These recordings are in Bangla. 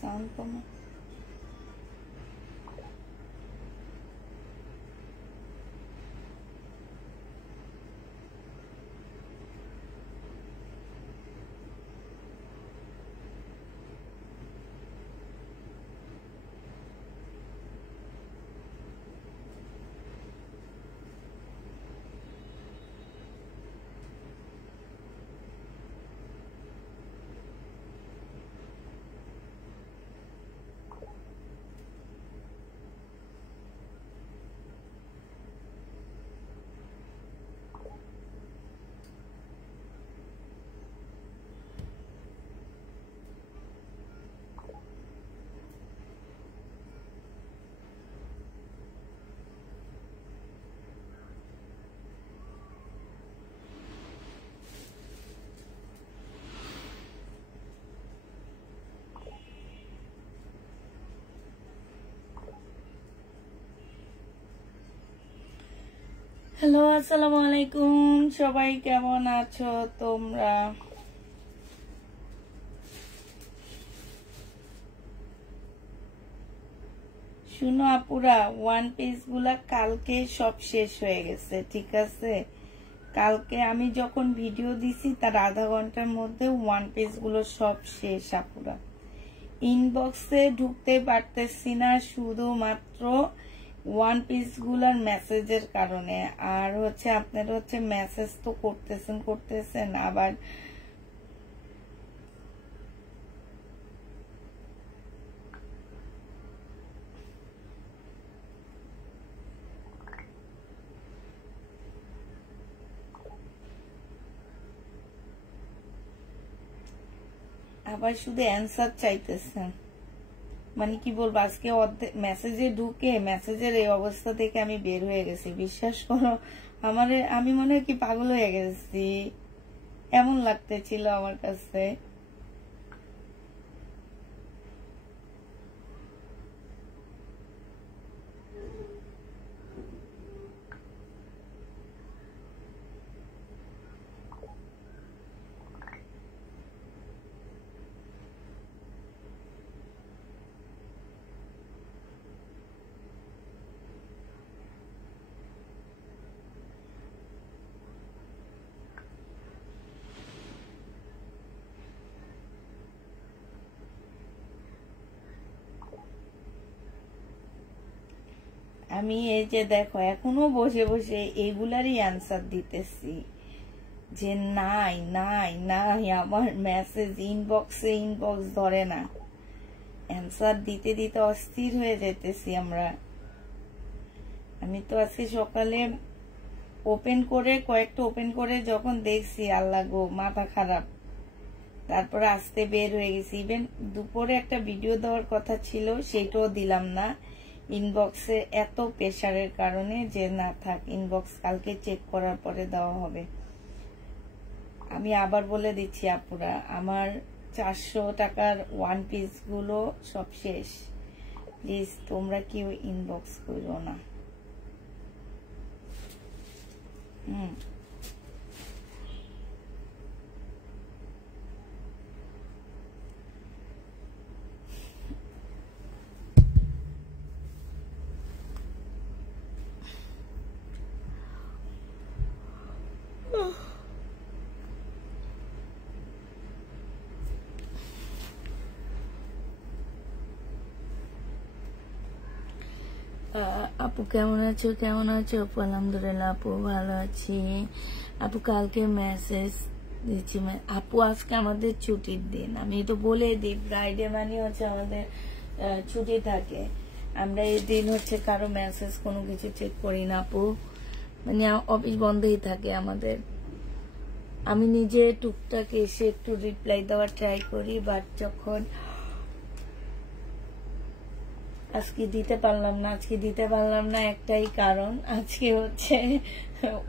সাউন্ড কমা। হ্যালো, আসসালামু আলাইকুম। সবাই কেমন আছো তোমরা? শুনো আপুরা, ওয়ান পিস গুলা কালকে সব শেষ হয়ে গেছে, ঠিক আছে? কালকে আমি যখন ভিডিও দিছি তার আধা ঘন্টার মধ্যে ওয়ান পিস গুলো সব শেষ আপুরা। ইনবক্সে ঢুকতে পারতেছি না শুধুমাত্র ওয়ান পিস গুলার মেসেজের কারণে। আর হচ্ছে আপনারা হচ্ছে মেসেজ তো করতেছেন আবার শুধু অ্যান্সার চাইতেছেন। মানে কি বলবো, আজকে মেসেজে ঢুকে মেসেজের এই অবস্থা থেকে আমি বের হয়ে গেছি, বিশ্বাস করো। আমি মনে হয় কি পাগল হয়ে গেছি, এমন লাগতেছিল আমার কাছে। আমি এই যে দেখো এখনো বসে বসে এইগুলারই অ্যান্সার দিতেছি যে নাই নাই নাই, আমার মেসেজ ইনবক্স ধরে না। অ্যান্সার দিতে দিতে অস্থির হয়ে যেতেছি আমরা। আমি তো আজকে সকালে কয়েকটা ওপেন করে যখন দেখছি, আল্লাহ গো মাথা খারাপ। তারপরে আসতে বের হয়ে গেছি। ইভেন দুপুরে একটা ভিডিও দেওয়ার কথা ছিল, সেটাও দিলাম না ইনবক্সে, এত প্রেশারের কারণে যে না থাক, ইনবক্স কালকে চেক করার পরে দেওয়া হবে। আমি আবার বলে দিচ্ছি আপুরা, আমার 400 টাকার ওয়ান পিস গুলো সব শেষ। প্লিজ তোমরা কেউ ইনবক্স করো না। আপু কেমন আছো? আপু? আলহামদুলিল্লাহ আপু ভালো আছি। আপু কালকে মেসেজ দিচ্ছি। আপু আজকে আমাদের ছুটির দিন, আমি তো বলে দিই, ফ্রাইডে মানে হচ্ছে আমাদের ছুটি থাকে। আমরা এই দিন হচ্ছে কারো মেসেজ কোনো কিছু চেক করি না আপু, মানে অফিস বন্ধই থাকে আমাদের। আমি নিজে টুকটাক এসে একটু রিপ্লাই দেওয়ার ট্রাই করি, বাট যখন আজকে দিতে পারলাম না একটাই কারণ, আজকে হচ্ছে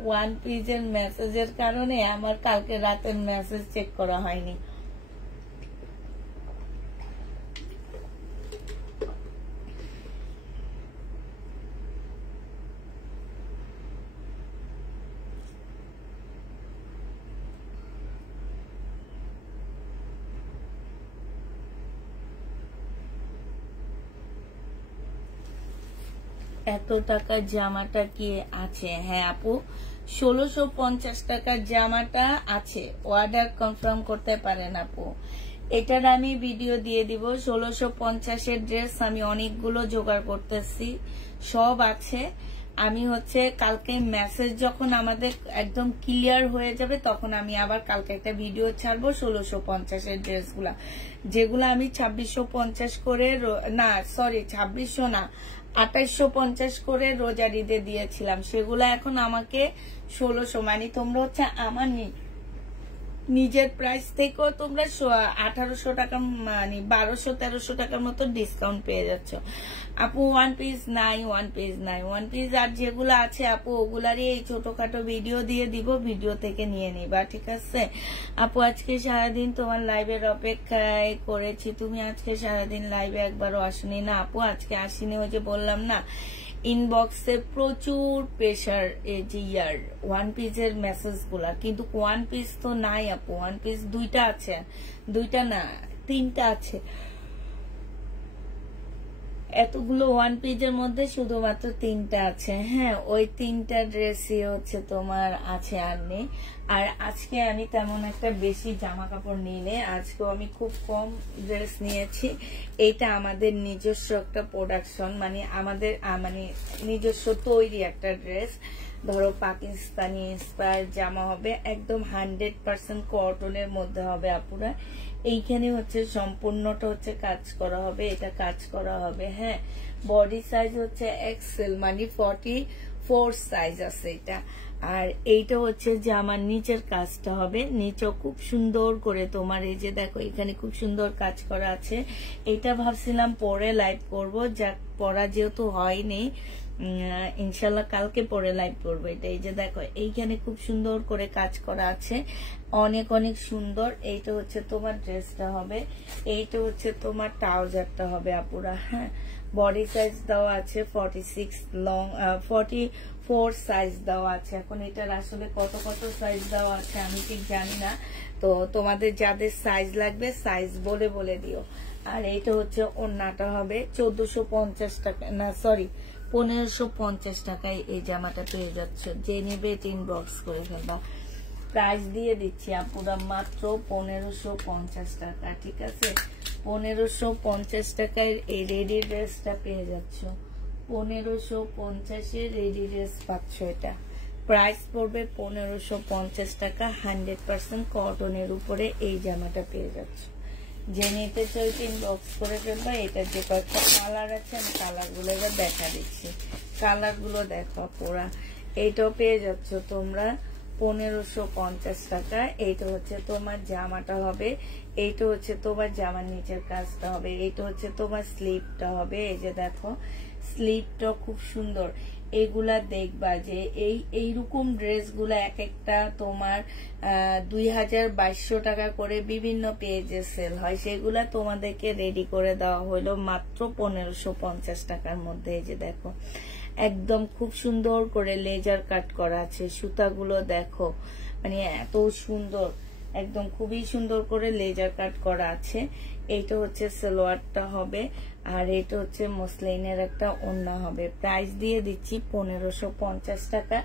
ওয়ান পিসের মেসেজের কারণে আমার কালকে রাতের মেসেজ চেক করা হয়নি। এত টাকার জামাটা কি আছে? হ্যাঁ আপু, 1650 টাকার জামাটা আছে, অর্ডার কনফার্ম করতে পারেন আপু। এটার আমি ভিডিও দিয়ে দিব। 1650-এর ড্রেস আমি অনেকগুলো জোগাড় করতেছি, সব আছে। আমি কালকে মেসেজ যখন আমাদের একদম ক্লিয়ার হয়ে যাবে তখন আমি আবার কালকে একটা ভিডিও ছাড়বো 1650-এর ড্রেসগুলা, যেগুলো আমি 2650 করে, না সরি 2600 না 2850 করে রোজার ঈদে দিয়েছিলাম, সেগুলা এখন আমাকে 1600, মানে তোমরা আমার নিজের প্রাইস থেকেও তোমরা 1800 টাকা, মানে 1200-1300 টাকার মতো ডিসকাউন্ট পেয়ে যাচ্ছ আপু। ওয়ান পিস নাই, ওয়ান পিস আর যেগুলো আছে আপু ওগুলারই এই ছোটখাটো ভিডিও দিয়ে দিব, ভিডিও থেকে নিয়ে নিবা, ঠিক আছে আপু। আজকে সারাদিন তোমার লাইভের অপেক্ষায় করেছি, তুমি আজকে সারাদিন লাইভে একবারও আসনি। না আপু আজকে আসিনি, ওই যে বললাম না ইনবক্সে প্রচুর প্রেশার, এই যে ওয়ান পিসের মেসেজ গুলা, কিন্তু ওয়ান পিস তো নাই আপু। ওয়ান পিস দুইটা আছে, দুইটা না 3টা আছে। এতগুলো ওয়ান পিসের মধ্যে শুধুমাত্র 3টা আছে। হ্যাঁ, ওই 3টা ড্রেসই তোমার আছে, আর নেই। আর আজকে আমি তেমন একটা বেশি জামা কাপড় নিয়ে, আজকেও আমি খুব কম ড্রেস নিয়েছি। এইটা আমাদের নিজস্ব একটা প্রোডাকশন, মানে আমাদের মানে নিজস্ব তৈরি একটা ড্রেস। ধরো পাকিস্তানি ইন্সপায়ার জামা হবে, একদম 100% কটনের মধ্যে হবে আপুরা। এইখানে সম্পূর্ণটা কাজ করা হবে, এটা কাজ করা হবে। হ্যাঁ, বডি সাইজ এক্সেল, মানে 44 সাইজ আছে এটা। আর এইটা জামার নিচের কাজটা হবে, নিচেও খুব সুন্দর করে তোমার এই যে দেখো এখানে খুব সুন্দর কাজ করা আছে। এটা ভাবছিলাম পরে লাইভ করব, যা পরা যেহেতু হয়নি, ইনশাল্লাহ কালকে পরে লাইভ করবো। এটা এই যে দেখো এইখানে খুব সুন্দর করে কাজ করা আছে, অনেক অনেক সুন্দর। এইটা তোমার ড্রেসটা হবে, এইটা তোমার ট্রাউজারটা হবে আপুরা। হ্যাঁ, বডি সাইজ দেওয়া আছে 46, লং 44 সাইজ দেওয়া আছে। এখন এটার আসলে কত কত সাইজ দেওয়া আছে আমি ঠিক জানি না, তো তোমাদের যাদের সাইজ লাগবে সাইজ বলে বলে দিও। আর এইটা ওড়নাটা হবে 1450 টাকা, না সরি 1550 টাকায় এই জামাটা পেয়ে যাচ্ছে। যে নেবে ইনবক্স করে ফেলবা। প্রাইস দিয়ে দিচ্ছি আপুরা মাত্র 1550 টাকা, ঠিক আছে। 1550 টাকায় এই রেডি ড্রেসটা পেয়ে যাচ্ছ, 1550-এর রেডি ড্রেস পাচ্ছ। এটা প্রাইস পড়বে 1550 টাকা, 100% কটনের উপরে এই জামাটা পেয়ে যাচ্ছ। যে নিতে চাইতে ইনবক্স করে ফেলবা। এটা যে কয়েকটা কালার আছে আমি কালার গুলো এবার দেখা দিচ্ছি, কালার গুলো দেখো পুরা। এইটাও পেয়ে যাচ্ছ তোমরা 1550 টাকা। এইটা তোমার জামাটা হবে, এইটা তোমার জামার নিচের কাজটা হবে, এইটা তোমার স্লিপটা হবে। এই যে দেখো স্লিপটা খুব সুন্দর। এগুলা দেখবা যে এইরকম ড্রেসগুলা এক একটা তোমার 2200 টাকা করে বিভিন্ন পেজে সেল হয়, সেগুলা তোমাদেরকে রেডি করে দেওয়া হলো মাত্র 1550 টাকার মধ্যে। এই যে দেখো একদম খুব সুন্দর করে লেজার কাট করা আছে, সুতাগুলো দেখো মানে এত সুন্দর, একদম খুবই সুন্দর করে লেজার কাট করা আছে। এইটা সালোয়ারটা হবে, আর এটা মসলিনের একটা ওড়না হবে। প্রাইস দিয়ে দিচ্ছি 1550 টাকা।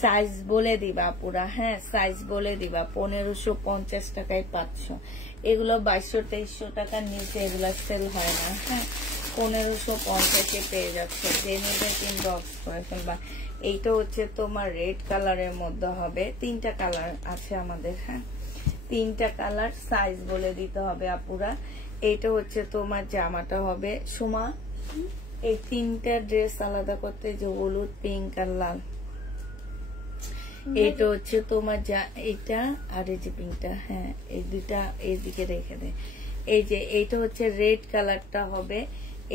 সাইজ বলে দিবা পুরা, হ্যাঁ সাইজ বলে দিবা। 1550 টাকায় পাচ্ছ। এগুলো 2200-2300 টাকার নিচে এগুলা সেল হয় না। হ্যাঁ, 1550-এ পেয়ে যাচ্ছে। যে নিবে ইনবক্স করে ফেলবা। এইটা তোমার রেড কালারের মধ্যে হবে, 3টা কালার আছে আমাদের। হ্যাঁ, 3টা কালার, সাইজ বলে দিতে হবে আপুরা। এইটা তোমার জামাটা হবে সোমা। এই 3টা ড্রেস আলাদা করতে যে হলুদ, পিঙ্ক আর লাল, এটা তোমার এটা আর এই যে পিঙ্কটা, হ্যাঁ এই দুইটা এইদিকে রেখে দে। এই যে এইটা রেড কালারটা হবে,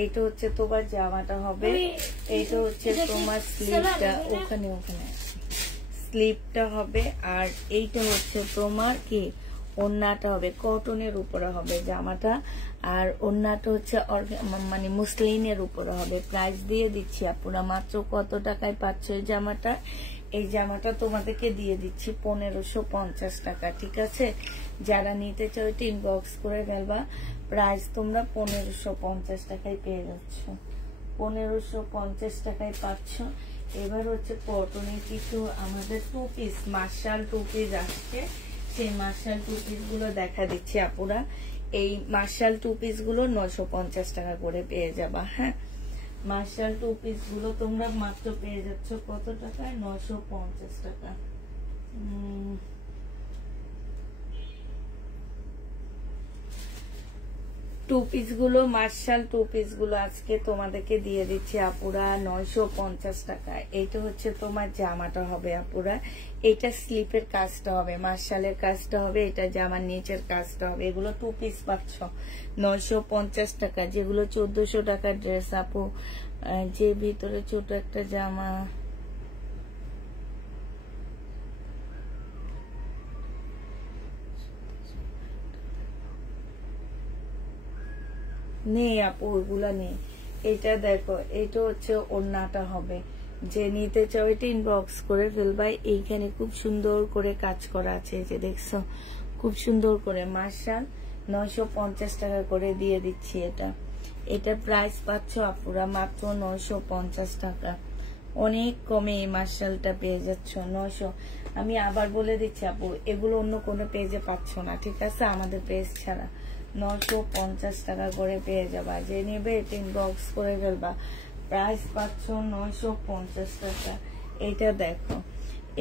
এইটা তোমার জামাটা হবে, এইটা তোমার স্লিপটা ওখানে ওখানে স্লিপটা হবে, আর এইটা তোমার কি ওড়নাটা হবে, কটনের উপরে হবে জামাটা, আর ওড়নাটা মানে মুসলিনের উপরে হবে। প্রাইস দিয়ে দিচ্ছি আপুরা মাত্র কত টাকায় পাচ্ছ এই জামাটা। এই জামাটা তোমাদেরকে দিয়ে দিচ্ছি 1550 টাকা, ঠিক আছে। যারা নিতে চাও এটা ইনবক্স করে ফেলবা। প্রাইস তোমরা 1550 টাকায় পেয়ে যাচ্ছ। 1550 টাকায় পাচ্ছ। এবার হচ্ছে কটনের কিছু আমাদের 2 পিস মার্শাল 2 পিস আসছে, সেই মার্শাল 2 পিস গুলো দেখা দিচ্ছি আপুরা। এই মার্শাল 2 পিস গুলো 950 টাকা করে পেয়ে যাবা। হ্যাঁ, মার্শাল 2 পিস গুলো তোমরা মাত্র পেয়ে যাচ্ছ কত টাকায়? 950 টাকা। 2 পিস গুলো মার্শাল 2 পিস গুলো আজকে তোমাদেরকে দিয়ে দিচ্ছি আপুরা 950 টাকা। এইটা হচ্ছে তোমার জামাটা হবে আপুরা, এটা স্লিপের কাজটা হবে, মার্শালের কাজটা হবে, এটা জামার নিচের কাজটা হবে। এগুলো 2 পিস পাচ্ছ 950 টাকা, যেগুলো 1400 টাকার ড্রেস আপু। যে ভিতরে ছোট একটা জামা, নেই আপু, ওইগুলা নেই। এটা দেখো, এটা হচ্ছে ওড়নাটা হবে, যে নিতে চাও এটা ইনবক্স করে ফেলবা। এইখানে খুব সুন্দর করে কাজ করা আছে, যে দেখছো খুব সুন্দর করে। মার্শাল 950 টাকা করে দিয়ে দিচ্ছি। এটা প্রাইস পাচ্ছ আপুরা মাত্র 950 টাকা। অনেক কমে এই মার্শালটা পেয়ে যাচ্ছ 900। আমি আবার বলে দিচ্ছি আপু, এগুলো অন্য কোনো পেজে পাচ্ছ না, ঠিক আছে? আমাদের পেজ ছাড়া 950 টাকা করে পেয়ে যাবা। যে নেবে এটা ইনবক্স করে ফেলবা। প্রাইস পাচ্ছ 950 টাকা। এটা দেখো,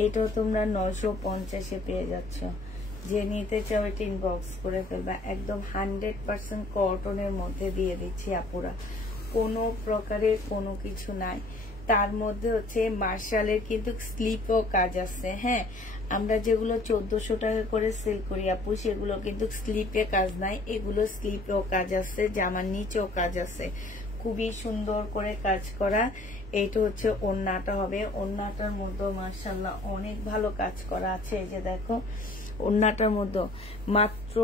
এটাও তোমরা 950-এ পেয়ে যাচ্ছ। যে নিতে চাও এটা ইনবক্স করে ফেলবা। একদম 100% কটনের মধ্যে দিয়ে দিচ্ছি আপুরা, কোনো প্রকারের কোনো কিছু নাই। তার মধ্যে হচ্ছে মার্শালের কিন্তু স্লিপও কাজ আছে। হ্যাঁ, আমরা যেগুলো 1400 টাকা করে সেল করি আপু, সেগুলো কিন্তু স্লিপে কাজ নাই, এগুলো স্লিপেও কাজ আছে, জামার নিচেও কাজ আছে, খুবই সুন্দর করে কাজ করা। এইটা হচ্ছে ওড়নাটা হবে, ওড়নাটার মধ্যে মার্শাল্লাহ অনেক ভালো কাজ করা আছে। এই যে দেখো, ওড়নাটার মধ্যে মাত্র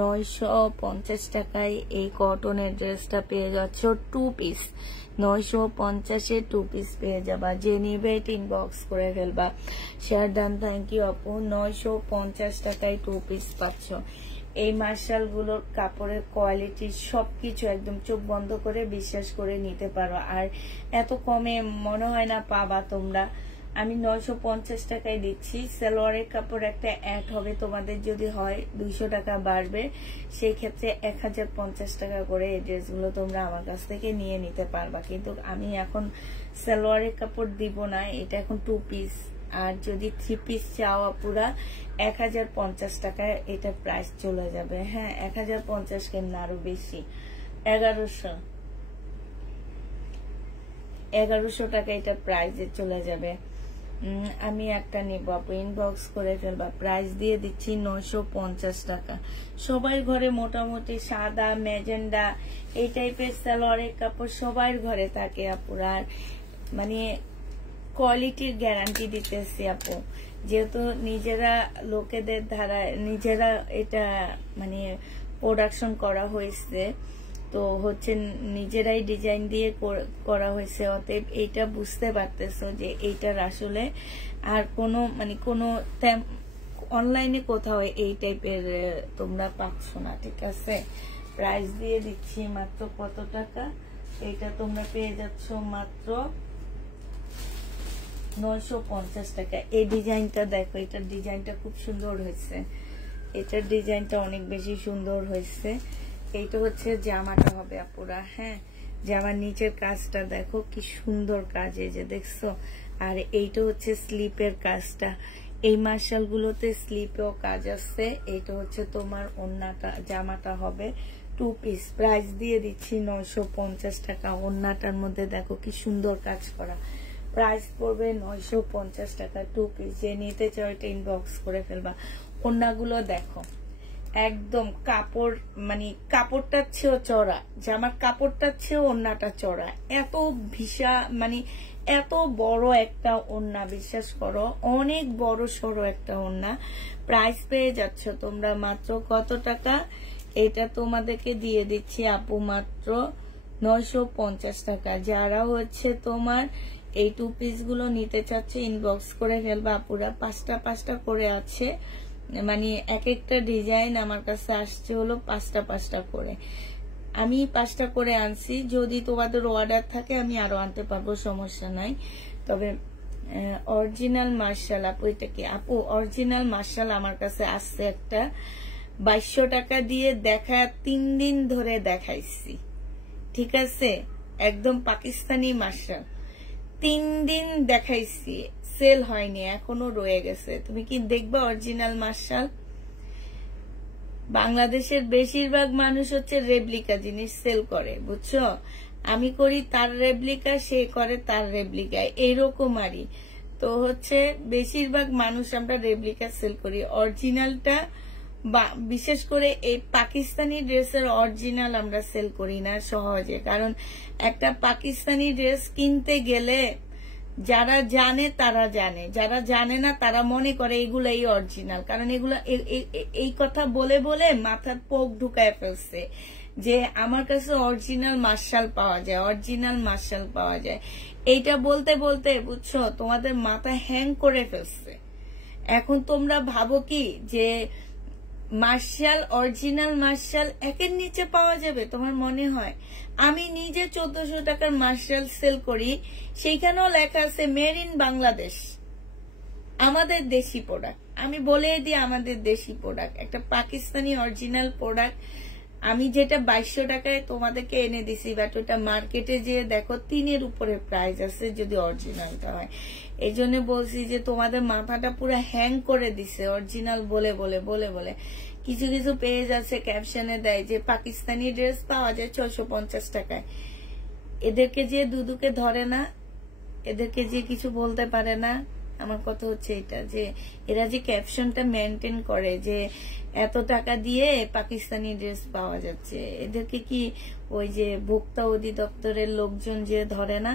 950 টাকায় এই কটনের ড্রেসটা পেয়ে যাচ্ছ 2 পিস। 950-এ 2 পিস পেয়ে যাবা। যে নিবে এটা ইনবক্স করে ফেলবা। শেয়ার ডান, থ্যাংক ইউ আপু। 950 টাকায় 2 পিস পাচ্ছ। এই মার্শাল গুলোর কাপড়ের কোয়ালিটি সবকিছু একদম চোখ বন্ধ করে বিশ্বাস করে নিতে পারো। আর এত কমে মনে হয় না পাবা তোমরা। আমি 950 টাকায় দিচ্ছি। সালোয়ারের কাপড় একটা অ্যাড হবে, তোমাদের যদি হয় 200 টাকা বাড়বে, সেই ক্ষেত্রে 1050 টাকা করে এই ড্রেসগুলো তোমরা আমার কাছ থেকে নিয়ে নিতে পারবা। কিন্তু আমি এখন সালোয়ারের কাপড় দিব না, এটা এখন 2 পিস। আর যদি 3 পিস চাও পুরা 1050 টাকায় এটা প্রাইস চলে যাবে। হ্যাঁ, 1050 কেন আরো বেশি, 1100 টাকা এটা প্রাইসে চলে যাবে। আমি একটা নেব আপু, ইনবক্স করে ফেলবা। প্রাইস দিয়ে দিচ্ছি 950 টাকা। সবার ঘরে মোটামুটি সাদা ম্যাজেন্ডা এই টাইপের সালোয়ারের কাপড় সবার ঘরে থাকে আপুরা। আর মানে কোয়ালিটির গ্যারান্টি দিতেছি আপু, যেহেতু নিজেরা লোকেদের ধারা নিজেরা এটা মানে প্রোডাকশন করা হয়েছে, তো হচ্ছে নিজেরাই ডিজাইন দিয়ে করা হয়েছে। অতএব এইটা বুঝতে পারতেছো যে এইটার আসলে আর কোনো মানে কোনো অনলাইনে কোথাও এই টাইপের তোমরা পাচ্ছ না, ঠিক আছে? প্রাইস দিয়ে দিচ্ছি মাত্র কত টাকা? এটা তোমরা পেয়ে যাচ্ছ মাত্র 950 টাকা। এই ডিজাইনটা দেখো, এটার ডিজাইনটা খুব সুন্দর হয়েছে, এটার ডিজাইনটা অনেক বেশি সুন্দর হয়েছে। এইটা হচ্ছে জামাটা হবে আপুরা। হ্যাঁ, জামার নিচের কাজটা দেখো কি সুন্দর কাজ, এই যে দেখছো। আর এইটা হচ্ছে স্লিপের কাজটা। এই মার্শাল গুলোতে স্লিপেও কাজ আছে। এইটা হচ্ছে তোমার ওড়নাটা, জামাটা হবে 2 পিস। প্রাইস দিয়ে দিচ্ছি 950 টাকা। ওড়নাটার মধ্যে দেখো কি সুন্দর কাজ করা। প্রাইস পড়বে 950 টাকা 2 পিস। যে নিতে চাও এটা ইনবক্স করে ফেলবা। ওড়নাগুলো দেখো, একদম কাপড় মানে কাপড়টার চেয়েও চড়া, জামার কাপড়টার চেয়েও ওড়নাটা চড়া। এত মানে এত বড় একটা ওড়না, বিশ্বাস করো অনেক বড় সড়ো একটা ওড়না। প্রাইস পেয়ে যাচ্ছ তোমরা মাত্র কত টাকা? এটা তোমাদেরকে দিয়ে দিচ্ছি আপু মাত্র 950 টাকা। যারা হচ্ছে তোমার এই 2 পিস গুলো নিতে চাচ্ছে ইনবক্স করে ফেলবা আপুরা। 5টা করে আছে, মানে এক একটা ডিজাইন আমার কাছে আসছে হলো 5টা করে। আমি 5টা করে আনছি, যদি তোমাদের অর্ডার থাকে আমি আরো আনতে পারবো, সমস্যা নাই। তবে অরিজিনাল মার্শাল আপু, এটা কি আপু? অরিজিনাল মার্শাল আমার কাছে আসছে একটা, 2200 টাকা দিয়ে দেখা 3 দিন ধরে দেখাইছি, ঠিক আছে? একদম পাকিস্তানি মার্শাল 3 দিন দেখাইছি, সেল হয়নি, এখনো রয়ে গেছে। তুমি কি দেখবা অরিজিনাল মার্শাল? বাংলাদেশের বেশিরভাগ মানুষ হচ্ছে রেপ্লিকা জিনিস সেল করে, বুঝছো? আমি করি তার রেপ্লিকা, সে করে তার রেপ্লিকা, এইরকমারই। তো হচ্ছে বেশিরভাগ মানুষ আমরা রেপ্লিকা সেল করি, অরিজিনালটা বিশেষ করে এই পাকিস্তানি ড্রেসের অরিজিনাল আমরা সেল করি না সহজে। কারণ একটা পাকিস্তানি ড্রেস কিনতে গেলে যারা জানে তারা জানে, যারা জানে না তারা মনে করে এগুলাই অরিজিনাল। কারণ এগুলা এই কথা বলে বলে মাথার পোক ঢুকায় ফেলছে যে আমার কাছে অরিজিনাল মার্শাল পাওয়া যায়, অরিজিনাল মার্শাল পাওয়া যায়। এইটা বলতে বলতে বুঝছো তোমাদের মাথা হ্যাং করে ফেলছে। এখন তোমরা ভাবো কি যে মার্শাল, অরিজিনাল মার্শাল একের নিচে পাওয়া যাবে? তোমার মনে হয়? আমি নিজে 1400 টাকার মার্শাল সেল করি, সেইখানেও লেখা আছে মেড ইন বাংলাদেশ, আমাদের দেশি প্রোডাক্ট। আমি বলে দিই আমাদের দেশি প্রোডাক্ট, একটা পাকিস্তানি অরিজিনাল প্রোডাক্ট আমি যেটা 2200 টাকায় তোমাদেরকে এনে দিছি, বাট ওটা মার্কেটে যেয়ে দেখো 3-এর উপরে প্রাইস আছে যদি অরিজিনালটা হয়। এই জন্য বলছি যে তোমাদের মাথাটা পুরো হ্যাং করে দিছে অরিজিনাল বলে বলে বলে বলে। কিছু কিছু পেজ আছে ক্যাপশনে দেয় যে পাকিস্তানি ড্রেস পাওয়া যায় 650 টাকায়। এদেরকে যে দুদুকে ধরে না, এদেরকে যে কিছু বলতে পারে না। আমার কথা হচ্ছে এটা যে এরা যে ক্যাপশনটা মেনটেন করে যে এত টাকা দিয়ে পাকিস্তানি ড্রেস পাওয়া যাচ্ছে, এদেরকে কি ওই যে ভোক্তা অধিদপ্তরের লোকজন যে ধরে না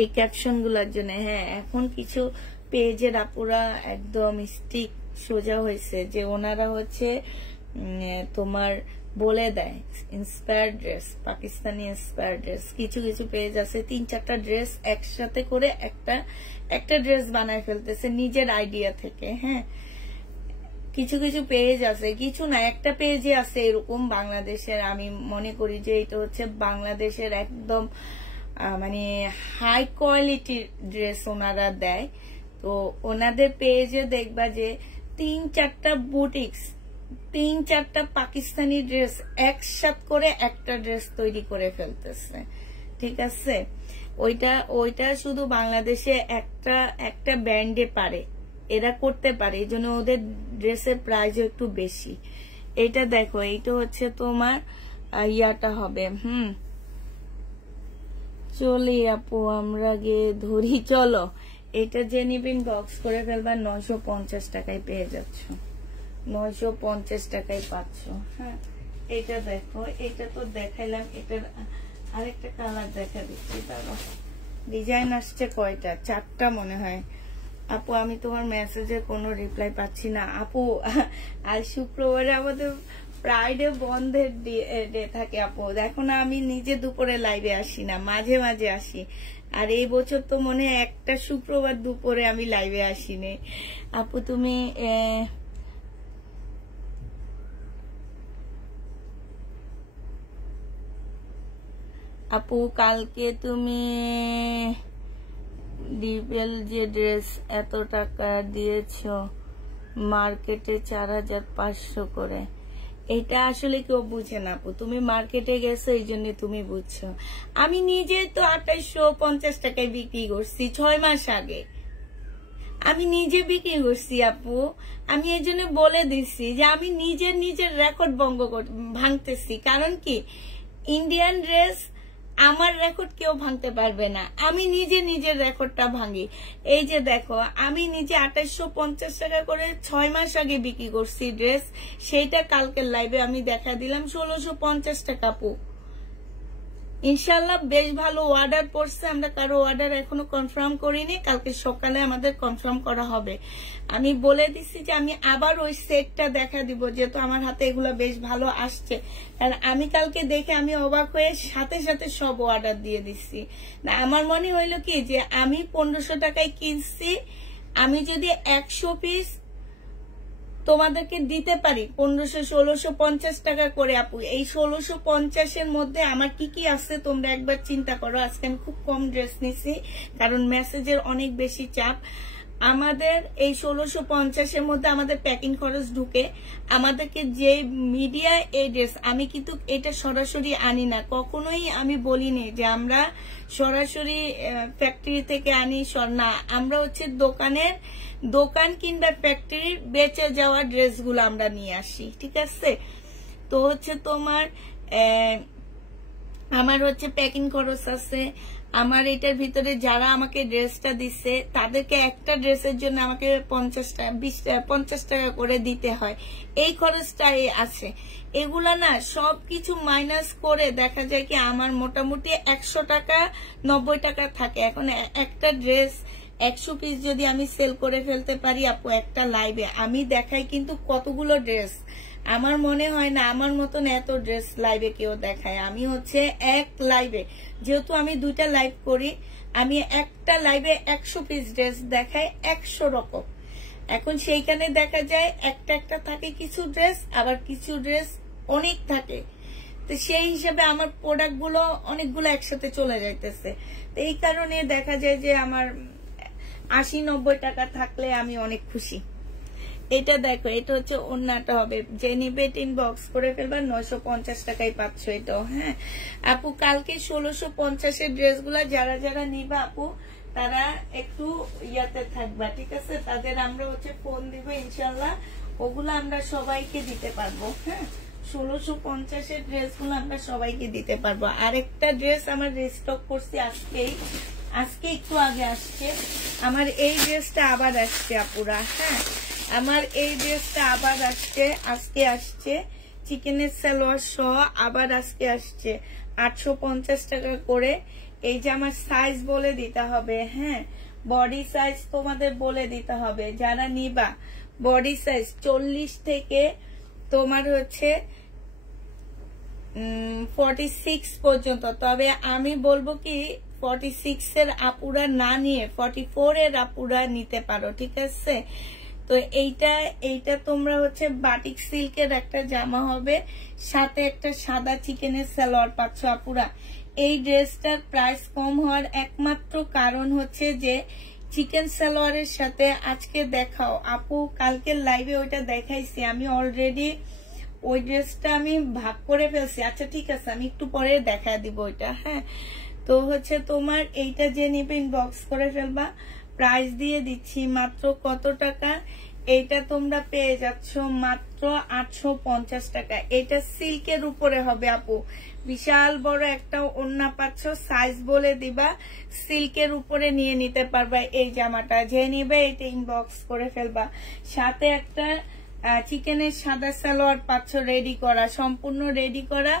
এই ক্যাপশন গুলার জন্য? হ্যাঁ, এখন কিছু পেজের আপুরা একদম স্টিক সোজা হয়েছে যে ওনারা হচ্ছে তোমার বলে দেয় inspire dress, Pakistani inspire dress. কিছু কিছু পেজ আছে 3-4টা ড্রেস একসাথে করে একটা ড্রেস বানায় ফেলতেছে নিজের আইডিয়া থেকে। হ্যাঁ, কিছু কিছু পেজ আছে, কিছু না, একটা পেজে আছে এরকম বাংলাদেশের। আমি মনে করি যে এটা হচ্ছে বাংলাদেশের একদম মানে হাই কোয়ালিটির ড্রেস ওনারা দেয়। তো ওনাদের পেজে দেখবা যে 3-4টা বুটিক্স, 3-4টা পাকিস্তানি ড্রেস একসাথে করে একটা ড্রেস তৈরি করে ফেলতেছে, ঠিক আছে? ওইটা শুধু বাংলাদেশে একটা ব্র্যান্ডে পারে, এরা করতে পারে, এই জন্য ওদের ড্রেসের প্রাইসও একটু বেশি। এইটা দেখো, এইটা হচ্ছে তোমার ইয়াটা হবে। চলি আপু আমরা গিয়ে ধরি, চলো। এটা যে নিবেন বক্স করে ফেলবা, 950 টাকায় পেয়ে যাচ্ছ, 950 টাকায় পাচ্ছ। হ্যাঁ, এটা দেখো, এটা তো দেখাইলাম, এটার আরেকটা কালার দেখা দিচ্ছি। তারপর ডিজাইন আসছে কয়টা? 4টা মনে হয়। আপু আমি তোমার মেসেজের কোনো রিপ্লাই পাচ্ছি না। আপু আজ শুক্রবারে আমাদের ফ্রাইডে বন্ধের ডে থাকে আপু, দেখো না আমি নিজে দুপুরে লাইভে আসি না, মাঝে মাঝে আসি। আর এই বছর তো মনে হয় একটা শুক্রবার দুপুরে আমি লাইভে আসিনি। আপু তুমি আপু কালকে তুমি ডিপেল যে ড্রেস এত টাকা দিয়েছ মার্কেটে 4500 করে, এটা আসলে কেউ বুঝে না আপু। তুমি মার্কেটে গেছো এই জন্য তুমি বুঝছো। আমি নিজে তো 2850 টাকায় বিক্রি করছি 6 মাস আগে, আমি নিজে বিক্রি করছি আপু। আমি এই জন্য বলে দিচ্ছি যে আমি নিজের রেকর্ড ভাঙতেছি। কারণ কি, ইন্ডিয়ান ড্রেস আমার রেকর্ড কেউ ভাঙতে পারবে না, আমি নিজের রেকর্ডটা ভাঙি। এই যে দেখো, আমি নিজে 2850 টাকা করে 6 মাস আগে বিক্রি করছি ড্রেস, সেইটা কালকের লাইভে আমি দেখা দিলাম 1650 টাকা আপু। ইনশাল্লাহ বেশ ভালো অর্ডার পড়ছে। আমরা কারো অর্ডার এখনো কনফার্ম করিনি, কালকে সকালে আমাদের কনফার্ম করা হবে। আমি বলে দিচ্ছি যে আমি আবার ওই সেটটা দেখা দিব, যেহেতু আমার হাতে এগুলো বেশ ভালো আসছে। কারণ আমি কালকে দেখে আমি অবাক হয়ে সাথে সাথে সব অর্ডার দিয়ে দিচ্ছি। না, আমার মনে হইলো কি যে আমি 1500 টাকায় কিনছি, আমি যদি 100 পিস তোমাদেরকে দিতে পারি 1500-1650 টাকা করে আপু। এই 1650-এর মধ্যে আমার কি কি আছে তোমরা একবার চিন্তা করো। আজকে আমি খুব কম ড্রেস নিছি কারণ মেসেজের অনেক বেশি চাপ। আমাদের এই 1650-এর মধ্যে আমাদের প্যাকিং খরচ ঢুকে, আমাদেরকে যে মিডিয়া এই ড্রেস, আমি কিন্তু এটা সরাসরি আনি না, কখনোই আমি বলিনি যে আমরা সরাসরি ফ্যাক্টরি থেকে আনি, না, আমরা হচ্ছে দোকান কিংবা ফ্যাক্টরির বেঁচে যাওয়া ড্রেসগুলো আমরা নিয়ে আসি, ঠিক আছে। তো হচ্ছে তোমার আমার হচ্ছে প্যাকিং খরচ আছে, আমার এটার ভিতরে যারা আমাকে ড্রেসটা দিচ্ছে তাদেরকে একটা ড্রেসের জন্য আমাকে 50 টাকা করে দিতে হয়, এই খরচটাই আছে। এগুলা না সবকিছু মাইনাস করে দেখা যায় কি আমার মোটামুটি 100 টাকা 90 টাকা থাকে। এখন একটা ড্রেস 100 পিস যদি আমি সেল করে ফেলতে পারি আপু একটা লাইভে, আমি দেখাই কিন্তু কতগুলো ড্রেস, আমার মনে হয় না আমার মতন এত ড্রেস লাইভে কেউ দেখায়। আমি হচ্ছে এক লাইভে, যেহেতু আমি 2টা লাইভ করি, আমি একটা লাইভে 100 পিস ড্রেস দেখাই 100 রকম। এখন সেইখানে দেখা যায় একটা থাকে কিছু ড্রেস, আবার কিছু ড্রেস অনেক থাকে, তো সেই হিসাবে আমার প্রোডাক্ট গুলো অনেকগুলো একসাথে চলে যাইতেছে। তো এই কারণে দেখা যায় যে আমার 80-90 টাকা থাকলে আমি অনেক খুশি। এটা দেখো, এটা হচ্ছে ওড়নাটা হবে, যে নিবে ইনবক্স করে ফেলবা, 950 টাকায় পাচ্ছ এটাও। হ্যাঁ আপু, কালকে 1650-এর ড্রেসগুলা যারা নিবা আপু তারা একটু ইয়াতে থাকবা, ঠিক আছে। তাদের আমরা হচ্ছে ফোন দিব ইনশাল্লাহ, ওগুলো আমরা সবাইকে দিতে পারবো। হ্যাঁ 1650-এর ড্রেসগুলো আমরা সবাইকে দিতে পারবো। আরেকটা ড্রেস আমার রিস্টক করছি আজকে একটু আগে আসছে, আমার এই ড্রেসটা আবার আসছে আপুরা। হ্যাঁ আমার এই ড্রেসটা আবার আজকে আসছে চিকেনের সালোয়ার সহ, আবার আজকে আসছে 850 টাকা করে। এই যে আমার সাইজ বলে দিতে হবে, হ্যাঁ বডি সাইজ তোমাদের বলে দিতে হবে যারা নিবা, বডি সাইজ 40 থেকে তোমার হচ্ছে 46 পর্যন্ত। তবে আমি বলবো কি 46-এর আপুরা না নিয়ে 44-এর আপুরা নিতে পারো, ঠিক আছে। তো এইটা তোমরা হচ্ছে বাটিক সিল্কের একটা জামা হবে, সাথে একটা সাদা চিকেনের সালোয়ার পাচ্ছ আপুরা। এই ড্রেসটার প্রাইস কম হওয়ার একমাত্র কারণ হচ্ছে যে চিকেন সালোয়ারের সাথে আজকে দেখাও আপু, কালকের লাইভে ওইটা দেখাইছি আমি অলরেডি, ওই ড্রেসটা আমি ভাগ করে ফেলছি। আচ্ছা ঠিক আছে, আমি একটু পরে দেখা দিব ওইটা। হ্যাঁ তো হচ্ছে তোমার এইটা যে নিবে ইনবক্স করে ফেলবা, প্রাইস দিয়ে দিচ্ছি মাত্র কত টাকা, এইটা তোমরা পেয়ে যাচ্ছ মাত্র 850 টাকা। এটা সিল্কের উপরে হবে আপু, বিশাল বড় একটা ওড়না পাচ্ছ, সাইজ বলে দিবা, সিল্কের উপরে নিয়ে নিতে পারবা এই জামাটা। যে নিবে এটা ইনবক্স করে ফেলবা, সাথে একটা চিকেনের সাদা সালোয়ার পাচ্ছ রেডি করা, সম্পূর্ণ রেডি করা,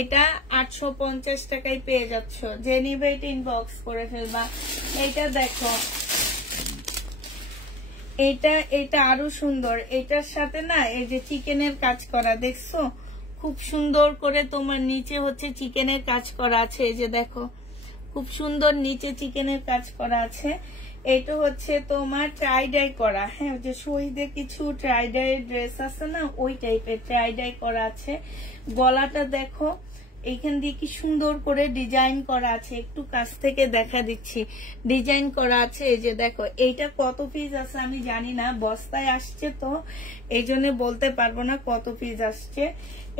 এটা 850 টাকায় পেয়ে যাচ্ছ। যে নিবে এটা ইনবক্স করে ফেলবা। এটা দেখো, এটা আরো সুন্দর, এটার সাথে না এই যে চিকেনের কাজ করা দেখছো, খুব সুন্দর করে তোমার নিচে হচ্ছে চিকেনের কাজ করা আছে, এই যে দেখো খুব সুন্দর নিচে চিকেনের কাজ করা আছে। এটা হচ্ছে তোমার ট্রাই ডাই করা, হ্যাঁ যে শহীদে কিছু ট্রাই ডাই ড্রেস আছে না, ওই টাইপের ট্রাই ডাই করা আছে। গলাটা দেখো এইখান দিয়ে কি সুন্দর করে ডিজাইন করা আছে, একটু কাছ থেকে দেখা দিচ্ছি, ডিজাইন করা আছে। এই যে দেখো, এইটা কত পিস আছে আমি জানি না, বস্তায় আসছে তো এই জন্য বলতে পারবো না কত পিস আসছে।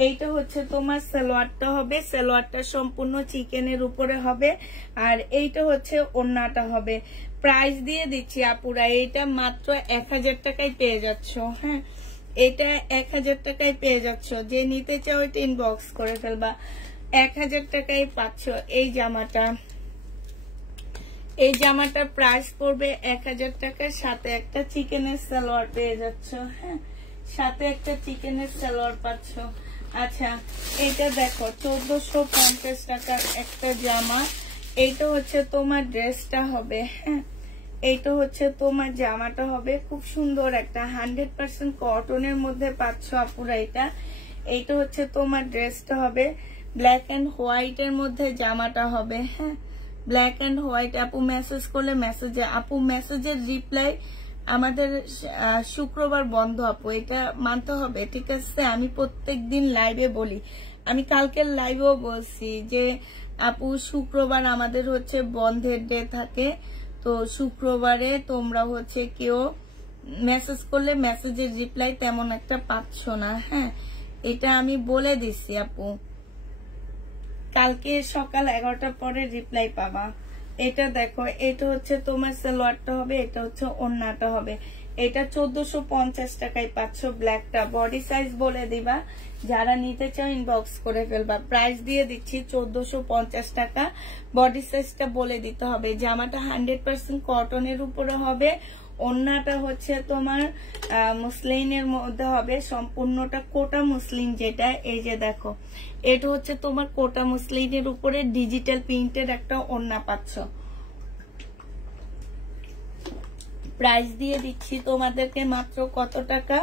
এইটা হচ্ছে তোমার সালোয়ারটা হবে, সালোয়ারটা সম্পূর্ণ চিকেনের উপরে হবে, আর এইটা হচ্ছে ওড়নাটা হবে। প্রাইস দিয়ে দিচ্ছি আপুরা, এইটা মাত্র 1000 টাকায় পেয়ে যাচ্ছ। হ্যাঁ এটা 1000 টাকায় পেয়ে যাচ্ছ, যে নিতে চাও এটা ইনবক্স করে ফেলবা। 1000 টাকায় পাচ্ছ এই জামাটা। এই জামাটার প্রাইস পড়বে 1000 টাকা, সাথে একটা চিকেনের সালোয়ার পেয়ে যাচ্ছ। হ্যাঁ সাথে একটা চিকেনের সালোয়ার পাচ্ছ। আচ্ছা এটা দেখো 1450 টাকার একটা জামা, এইটা হচ্ছে তোমার ড্রেসটা হবে। হ্যাঁ এইটা হচ্ছে তোমার জামাটা হবে, খুব সুন্দর একটা 100% কটনের মধ্যে পাচ্ছ আপুরা। এইটা হচ্ছে তোমার ড্রেসটা হবে, ব্ল্যাক এন্ড হোয়াইট এর মধ্যে জামাটা হবে। হ্যাঁ ব্ল্যাক এন্ড হোয়াইট। আপু মেসেজ করলে মেসেজে, আপু মেসেজের রিপ্লাই আমাদের শুক্রবার বন্ধ আপু, এটা মানতে হবে, ঠিক আছে। আমি প্রত্যেকদিন লাইভে বলি, আমি কালকের লাইভেও বলছি যে আপু শুক্রবার আমাদের হচ্ছে বন্ধের ডে থাকে, তো শুক্রবারে তোমরা হচ্ছে কেউ মেসেজ করলে মেসেজের রিপ্লাই তেমন একটা পাচ্ছ না। হ্যাঁ, এটা আমি বলে দিচ্ছি আপু, কালকে সকাল 11টার পরে রিপ্লাই পাবা। এটা দেখো, এটা হচ্ছে তোমার সালোয়ারটা হবে, এটা হচ্ছে ওড়নাটা হবে। এটা 1450 টাকায় পাচ্ছ। ব্ল্যাকটা বডি সাইজ বলে দিবা, যারা নিতে চাও ইনবক্স করে ফেলবা। প্রাইস দিয়ে দিচ্ছি 1450 টাকা। বডি সাইজটা বলে দিতে হবে। জামাটা 100% কটনের উপরে হবে। ওড়নাটা হচ্ছে তোমার মুসলিনের মধ্যে হবে, সম্পূর্ণটা কোটা মুসলিন, যেটা এই যে দেখো, এটা হচ্ছে তোমার কোটা মুসলিনের উপরে ডিজিটাল প্রিন্টের একটা ওড়না পাচ্ছ। প্রাইস দিয়ে দিচ্ছি তোমাদেরকে মাত্র কত টাকা,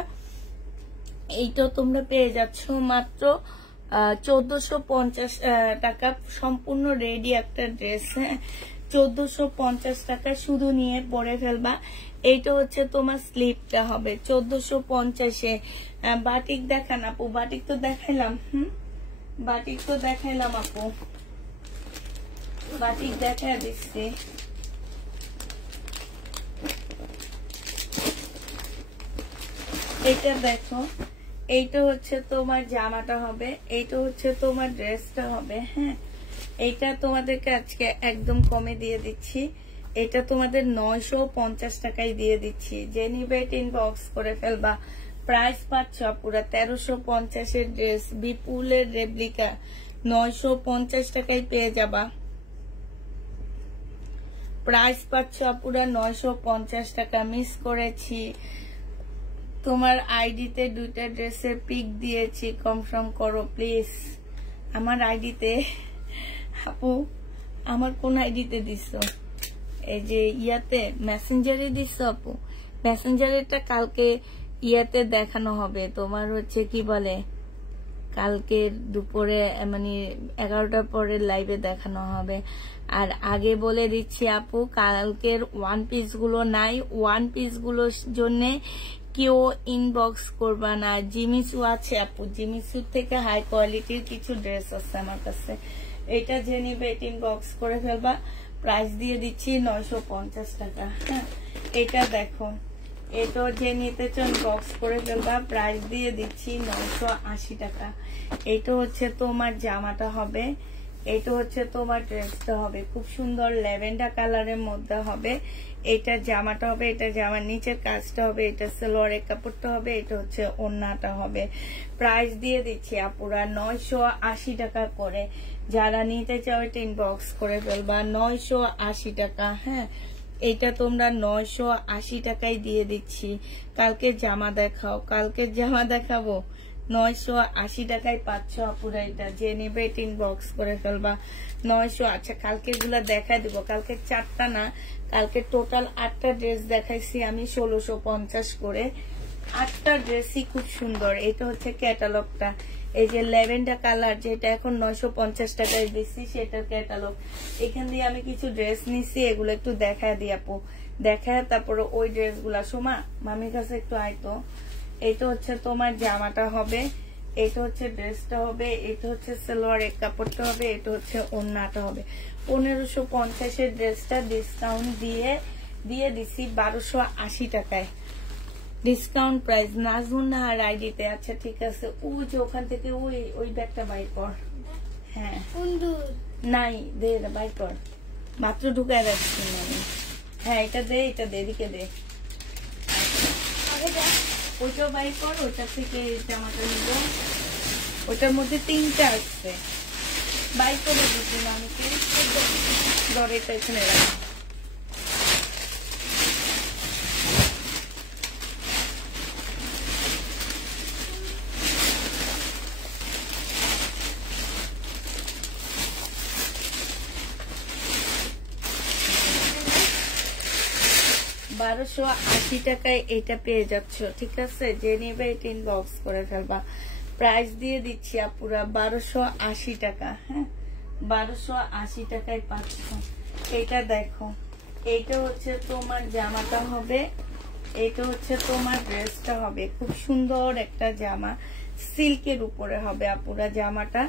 এইটা তোমরা পেয়ে যাচ্ছ মাত্র 1450 টাকা। সম্পূর্ণ রেডি একটা ড্রেস, 1450 টাকা শুধু নিয়ে পরে ফেলবা। এইটা হচ্ছে তোমার স্লিপটা হবে 1450-এ। বাটিক দেখান আপু, বাটিক তো দেখাইলাম। বাটিক তো দেখাইলাম আপু, বাটিক দেখা দিচ্ছি। এটা দেখো, এইটা হচ্ছে তোমার জামাটা হবে, এইটা হচ্ছে তোমার ড্রেসটা হবে। হ্যাঁ, এইটা তোমাদেরকে আজকে একদম কমে দিয়ে দিচ্ছি। এটা তোমাদের 950 টাকায় দিয়ে দিচ্ছি। যে নিবে ইনবক্স করে ফেলবা। প্রাইস পাচ্ছ পুরা 1350-এর ড্রেস, বিপুলের রেপ্লিকা 950 টাকায় পেয়ে যাবা। প্রাইস পাচ্ছ পুরা 950 টাকা। মিস করেছি, তোমার আইডিতে দুইটা ড্রেসের পিক দিয়েছি, কনফার্ম করো প্লিজ। আমার আইডিতে আপু, আমার কোন আইডিতে দিছো? এই যে ইয়াতে মেসেঞ্জারে দিছো আপু। মেসেঞ্জারেটা কালকে ইয়াতে দেখানো হবে, তোমার হচ্ছে কি বলে, কালকে দুপুরে মানে 11টার পরে লাইভে দেখানো হবে। আর আগে বলে দিচ্ছি আপু, কালকের ওয়ান পিস গুলো নাই, ওয়ান পিস গুলোর জন্য কেউ ইনবক্স করবা না। জিমিসু আছে আপু, জিমিসুর থেকে হাই কোয়ালিটির কিছু ড্রেস আছে আমার কাছে, এটা যে নিবে ইনবক্স করে ফেলবা। প্রাইস দিয়ে দিচ্ছি 950 টাকা। হ্যাঁ, এটা দেখো, এটা যে নিতে চান বক্স করে ফেলবা। প্রাইস দিয়ে দিচ্ছি 980 টাকা। এটা হচ্ছে তোমার জামাটা হবে, এটা হচ্ছে তোমার ড্রেসটা হবে, খুব সুন্দর ল্যাভেন্ডার কালারের মধ্যে হবে। এটা জামাটা হবে, এটা জামার নিচের কাজটা হবে, এটা সালোয়ারের কাপড়টা হবে, এটা হচ্ছে ওড়নাটা হবে। প্রাইস দিয়ে দিচ্ছি আপুরা 980 টাকা করে। যারা নিতে চাও এটা ইনবক্স করে ফেলবা। 980 টাকা। হ্যাঁ, এইটা তোমরা 980 টাকায় দিয়ে দিচ্ছি। কালকে জামা দেখাও, কালকে জামা দেখাবো। 980 টাকায় পাচ্ছ আপুরা। এটা যে নেবে ইনবক্স করে ফেলবা। 900। আচ্ছা, কালকে গুলা দেখাই দিব। কালকে 4টা না, কালকে টোটাল 8টা ড্রেস দেখাইছি আমি 1650 করে। 8টা ড্রেসই খুব সুন্দর। এটা হচ্ছে ক্যাটালগটা, এই যে ল্যাভেন্ডার কালার, যেটা এখন 950 টাকায় দিচ্ছি, সেটার ক্যাটালগ। এখান দিয়ে আমি কিছু ড্রেস নিচ্ছি, এগুলো একটু দেখায় দিই আপু। দেখায় তারপরে ওই ড্রেস গুলা। সোমা, মামির কাছে একটু আইতো। এটা হচ্ছে তোমার জামাটা হবে, এটা হচ্ছে ড্রেসটা হবে, এটা হচ্ছে সালোয়ারের কাপড়টা হবে, এটা হচ্ছে ওড়নাটা হবে। 1550-এর ড্রেসটা ডিসকাউন্ট দিয়ে দিচ্ছি 1280 টাকায়। Discount price. নাজমুন নাহার আইডিতে। আচ্ছা ঠিক আছে, ওই যে ওখান থেকে ওই ব্যাগটা বাই কর। হ্যাঁ, নাই দে, বাই কর, মাত্র ঢুকায় রাখছি আমি। হ্যাঁ, এটা দে, এটা দে, এদিকে দে। ওইটাও বাই কর, ওইটা থেকে জামাটা নিব। ওটার মধ্যে 3টা আসছে, বাই করে দিচ্ছি মামিকে। দরেটা এখানে রাখ। $1280 টাকায় এটা পেয়ে যাচ্ছ, ঠিক আছে। যে নেবে এটা ইনবক্স করে ফেলবা। প্রাইস দিয়ে দিচ্ছি আপুরা 1280 টাকা। হ্যাঁ, 1280 টাকায় পাচ্ছ। এটা দেখো, এইটা হচ্ছে তোমার জামাটা হবে, এটা হচ্ছে তোমার ড্রেসটা হবে খুব সুন্দর একটা জামা, সিল্কের উপরে হবে আপুরা জামাটা।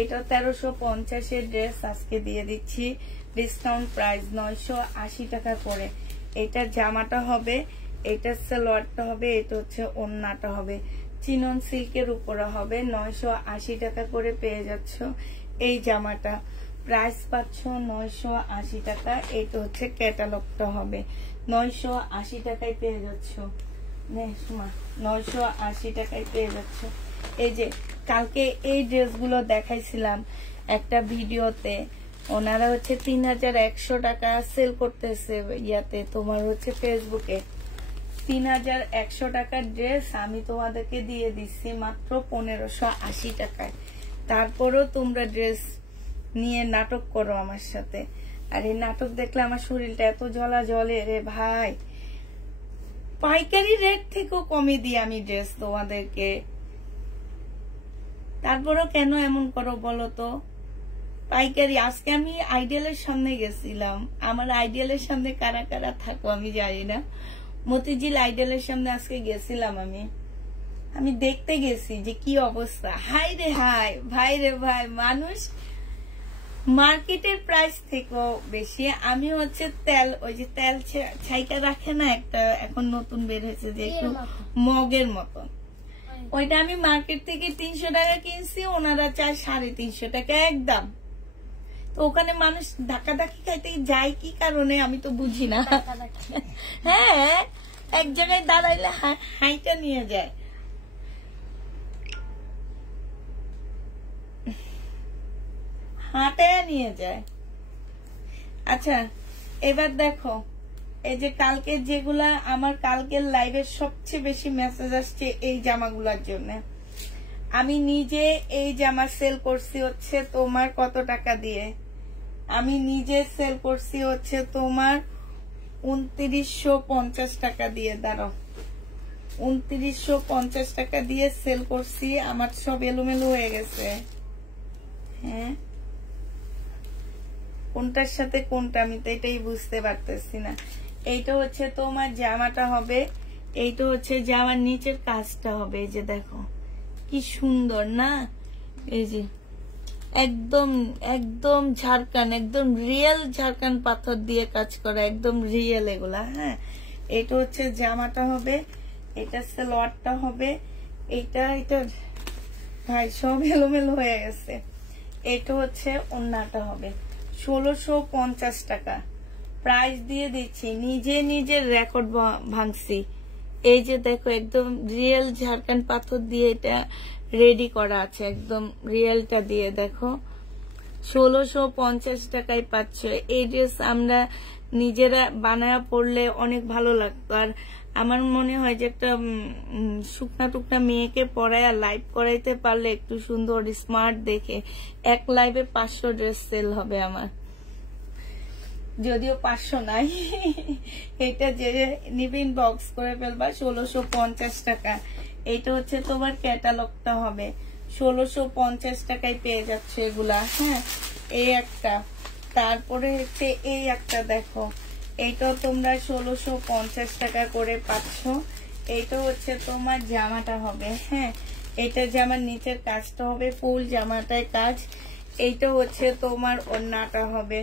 এটা 1350 ড্রেস আজকে দিয়ে দিচ্ছি ডিসকাউন্ট প্রাইস 980 টাকা করে। এটা জামাটা হবে, এটা সালোয়ারটা হবে, এটা হচ্ছে ওড়নাটা হবে, চিনন সিল্কের উপরে হবে। 980 টাকা করে পেয়ে যাচ্ছ এই জামাটা, প্রাইস পাচ্ছ 980 টাকা। এটা হচ্ছে ক্যাটালগটা হবে, 980 টাকায় পেয়ে যাচ্ছ। 980 টাকায় পেয়ে যাচ্ছ। এই যে কালকে এই ড্রেসগুলো দেখাইছিলাম একটা ভিডিওতে, ওনারা হচ্ছে 3100 টাকা সেল করতেছে ইয়াতে, তোমার হচ্ছে ফেসবুকে। 3100 টাকার ড্রেস আমি তোমাদেরকে দিয়ে দিচ্ছি মাত্র 1580 টাকায়। তারপরও তোমরা ড্রেস নিয়ে নাটক করো আমার সাথে, আর এই নাটক দেখলে আমার শরীরটা এত জ্বলা জ্বলে রে ভাই। পাইকারি রেট থেকেও কমে দিই আমি ড্রেস তোমাদেরকে, তারপরও কেন এমন করো বলো তো? পাইকারি। আজকে আমি আইডিয়ালের সামনে গেছিলাম, আমার আইডিয়ালের সামনে কারা কারা থাকো আমি জানি না, মতিঝিল আইডিয়ালের সামনে আজকে গেছিলাম আমি দেখতে গেছি যে কি অবস্থা। হাই রে হাই, ভাই রে ভাই, মানুষ মার্কেটের প্রাইস থেকেও বেশি। আমি হচ্ছে তেল, ওই যে তেল ছাইকা রাখে না একটা, এখন নতুন বের হয়েছে যে একটু মগের মতন, ওইটা আমি মার্কেট থেকে 300 টাকা কিনছি, ওনারা চায় 350 টাকা একদম। তো ওখানে মানুষ ধাক্কাধাক্কি খাইতে যায় কি কারণে আমি তো বুঝি না। হ্যাঁ, এক জায়গায় দাঁড়াইলে হাইটা নিয়ে যায়। হাঁটায় নিয়ে যায়। আচ্ছা এবার দেখো, এই যে কালকে যেগুলা আমার কালকের লাইভের সবচেয়ে বেশি মেসেজ আসছে এই জামাগুলার জন্য। আমি নিজে এই জামা সেল করছি হচ্ছে তোমার কত টাকা দিয়ে, আমি নিজে সেল করছি হচ্ছে তোমার 2950 টাকা দিয়ে। দাঁড়াও, 2950 টাকা দিয়ে সেল করছি। আমার সব এলোমেলো হয়ে গেছে। হ্যাঁ, কোনটার সাথে কোনটা আমি তো এটাই বুঝতে পারতেছি না। এইটা হচ্ছে তোমার জামাটা হবে, এইটা হচ্ছে জামার নিচের কাজটা হবে। এই যে দেখো কি সুন্দর না, এই যে একদম একদম ঝাড়খান, একদম রিয়েল ঝাড়খান পাথর দিয়ে কাজ করা, একদম রিয়েল এগুলা। হ্যাঁ, এটা হচ্ছে জামাটা হবে, এটা সালোয়ারটা হবে, এটা ভাই সব এলোমেলো হয়ে গেছে। এটা হচ্ছে ওড়নাটা হবে 1650 টাকা প্রাইস দিয়ে দিচ্ছি। নিজে নিজের রেকর্ড ভাঙছি। এই যে দেখো একদম রিয়েল ঝাড়খান্ড পাথর দিয়ে এটা রেডি করা আছে, একদম রিয়েলটা দিয়ে দেখো 1650 টাকায় পাচ্ছ। এই ড্রেস আমরা নিজেরা বানায়া পড়লে অনেক ভালো লাগতো। আর আমার মনে হয় যে একটা শুকনা টুকনা মেয়েকে পড়ায় লাইভ করাইতে পারলে একটু সুন্দর স্মার্ট দেখে এক লাইভে 500 ড্রেস সেল হবে আমার, যদিও 500 নাই। এটা যে নিবিন বক্স করে ফেলবা 1650 টাকা। এটা হচ্ছে তোমার ক্যাটালগটা হবে, 1650 টাকায় পেয়ে যাচ্ছে এগুলা। হ্যাঁ, এই একটা, তারপরে হচ্ছে এই একটা দেখো, এইটাও তোমরা 1650 টাকা করে পাচ্ছ। এইটা হচ্ছে তোমার জামাটা হবে। হ্যাঁ, এটা জামার নিচের কাজটা হবে, ফুল জামাটায় কাজ। এইটা হচ্ছে তোমার ওড়নাটা হবে।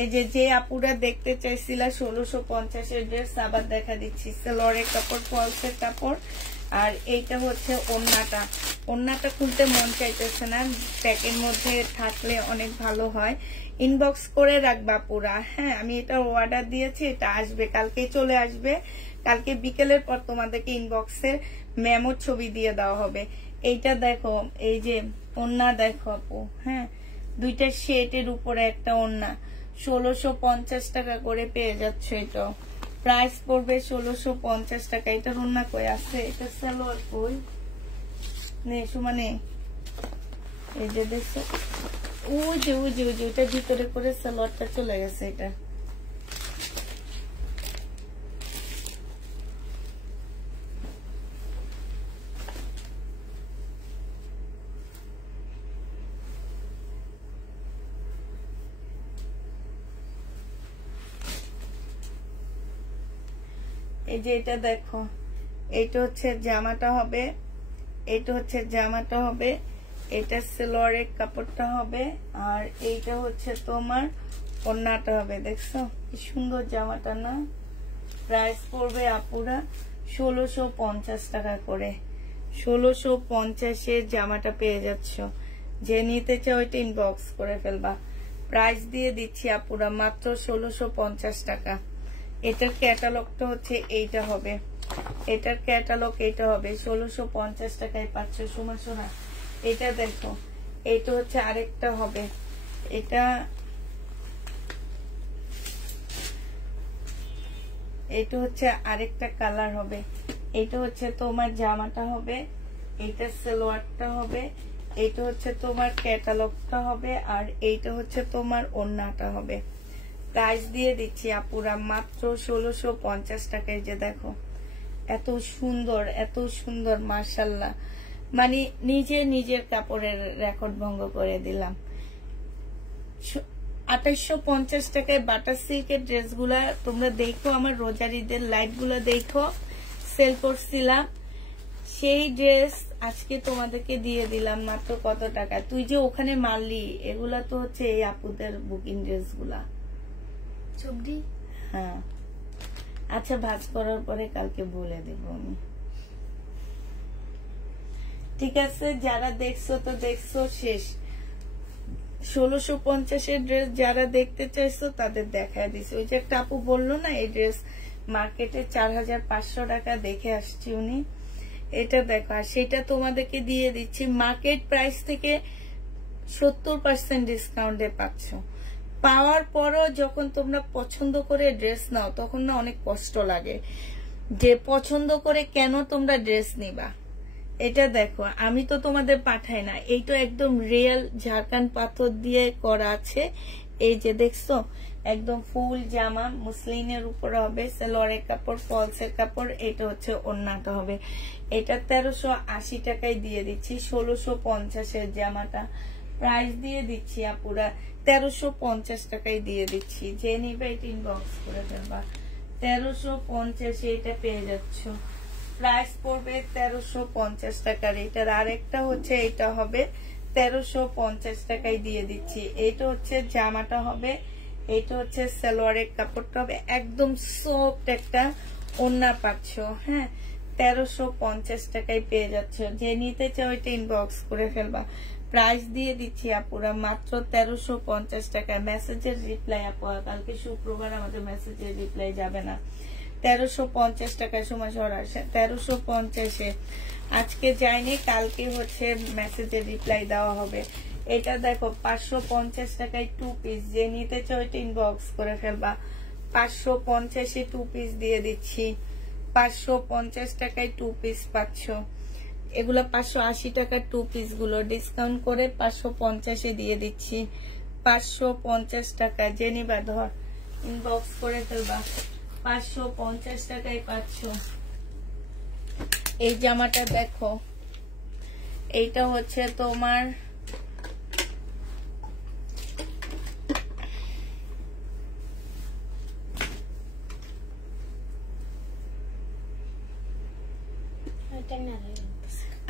এই যে আপুরা দেখতে চাইছিল 1650 ড্রেস, আবার দেখা দিচ্ছি সালোয়ারের কাপড়, ফলসের কাপড়। আর এইটা হচ্ছে ওড়নাটা। ওড়নাটা খুলতে মন চাইতেছে না, প্যাকের মধ্যে থাকলে অনেক ভালো হয়। ইনবক্স করে রাখবা পুরা। হ্যাঁ, আমি এটা অর্ডার দিয়েছি, এটা আসবে কালকেই, চলে আসবে কালকে বিকেলের পর। তোমাদেরকে ইনবক্সে মেমোর ছবি দিয়ে দেওয়া হবে। এইটা দেখো, এই যে ওড়না দেখো আপু। হ্যাঁ, দুইটা শেডের উপরে একটা ওড়না, 1650 টাকা করে পেয়ে যাচ্ছে। এটা প্রাইস পড়বে 1650 টাকা। এটার ওড়না কই আছে? এটা সালোয়ার কই নে সুমানে? এই যে দেখছো, ওই যে ওইটা ভিতরে করে সালোয়ারটা চলে গেছে। এটা এই যে এটা দেখো, এইটা হচ্ছে জামাটা হবে, এইটা হচ্ছে জামাটা হবে, এটা সালোয়ারের কাপড়টা হবে, আর এইটা হচ্ছে তোমার ওড়নাটা হবে। দেখছো কি সুন্দর জামাটা না? প্রাইস পড়বে আপুরা 1650 টাকা করে। 1650-এর জামাটা পেয়ে যাচ্ছ। যে নিতে চাও ওইটা ইনবক্স করে ফেলবা। প্রাইস দিয়ে দিচ্ছি আপুরা মাত্র 1650 টাকা। এটার ক্যাটালগটা হচ্ছে এইটা হবে, এটার ক্যাটালগ এইটা হবে। 1650 টাকায় পাচ্ছ সোমা সোনা। এটা দেখো, এইটা হচ্ছে আরেকটা হবে, এটা হচ্ছে আরেকটা কালার হবে। এটা হচ্ছে তোমার জামাটা হবে, এটা সালোয়ারটা হবে, এটা হচ্ছে তোমার ক্যাটালগটা হবে, আর এইটা হচ্ছে তোমার ওড়নাটা হবে। প্রাইস দিয়ে দিচ্ছি আপুরা মাত্র 1650 টাকায়। যে দেখো এত সুন্দর, এত সুন্দর, মাশাআল্লাহ। মানে নিজের কাপড়ের রেকর্ড ভঙ্গ করে দিলাম। 2850 টাকায় বাটার সিল্কের ড্রেসগুলা তোমরা দেখো, আমার রোজার ঈদের লাইট গুলো দেখো, সেল করছিলাম। সেই ড্রেস আজকে তোমাদেরকে দিয়ে দিলাম মাত্র কত টাকা। তুই যে ওখানে মারলি, এগুলা তো হচ্ছে এই আপুদের বুকিং ড্রেস গুলা। হ্যাঁ, আচ্ছা ভাজ করার পরে কালকে বলে দেব আমি। ঠিক আছে, যারা দেখছো তো দেখছো, শেষ। 1650-এর ড্রেস যারা দেখতে চাইছো তাদের দেখায় দিছে। ওই যে একটা আপু বললো না এই ড্রেস মার্কেটে 4500 টাকা, দেখে আসছি উনি। এটা দেখো, আর সেটা তোমাদেরকে দিয়ে দিচ্ছি মার্কেট প্রাইস থেকে 70% ডিসকাউন্টে পাচ্ছ। পাওয়ার পরও যখন তোমরা পছন্দ করে ড্রেস নাও তখন না অনেক কষ্ট লাগে যে পছন্দ করে কেন তোমরা ড্রেস নিবা। এটা দেখো, আমি তো তোমাদের পাঠাই না, এইটা একদম রিয়েল ঝাড়খান্ড পাথর দিয়ে করা আছে। এই যে দেখছো, একদম ফুল জামা, মুসলিনের উপরে হবে, সালোয়ারের কাপড়, ফলসের কাপড়। এটা হচ্ছে ওড়নাটা হবে। এটা 1380 টাকায় দিয়ে দিচ্ছি। 1650-এর জামাটা প্রাইস দিয়ে দিচ্ছি আপুরা 1350 টাকায় দিয়ে দিচ্ছি। যে নিবে এটা ইনবক্স করে ফেলবা। 1350 এটা পেয়ে যাচ্ছ। প্রাইস পড়বে 1350 টাকার। এটার আরেকটা হচ্ছে এটা হবে 1350 টাকায় দিয়ে দিচ্ছি। এটা হচ্ছে জামাটা হবে, এটা হচ্ছে সালোয়ারের কাপড়টা হবে, একদম সফট একটা ওড়না পাচ্ছ। হ্যাঁ, 1350 টাকায় পেয়ে যাচ্ছ। যে নিতে চাও এটা ইনবক্স করে ফেলবা। প্রাইস দিয়ে দিচ্ছি আপুরা মাত্র 1350 টাকা। মেসেজের রিপ্লাই আপু, কালকে শুক্রবার আমাদের মেসেজের রিপ্লাই যাবে না। 1350 টাকায় সময় আসে। 1350-এ আজকে যায়নি, কালকে হচ্ছে মেসেজের রিপ্লাই দেওয়া হবে। এটা দেখো 550 টাকায় 2 পিস। যে নিতে চাও এটা ইনবক্স করে ফেলবা। 550-এ 2 পিস দিয়ে দিচ্ছি। 550 টাকায় 2 পিস পাচ্ছ। এগুলো 580 টাকার 2 পিস গুলো ডিসকাউন্ট করে 550-এ দিয়ে দিচ্ছি। 550 টাকা। যে নিবা ধর ইনবক্স করে ফেলবা। 550 টাকায় পাচ্ছ। এই জামাটা দেখো, এইটা হচ্ছে তোমার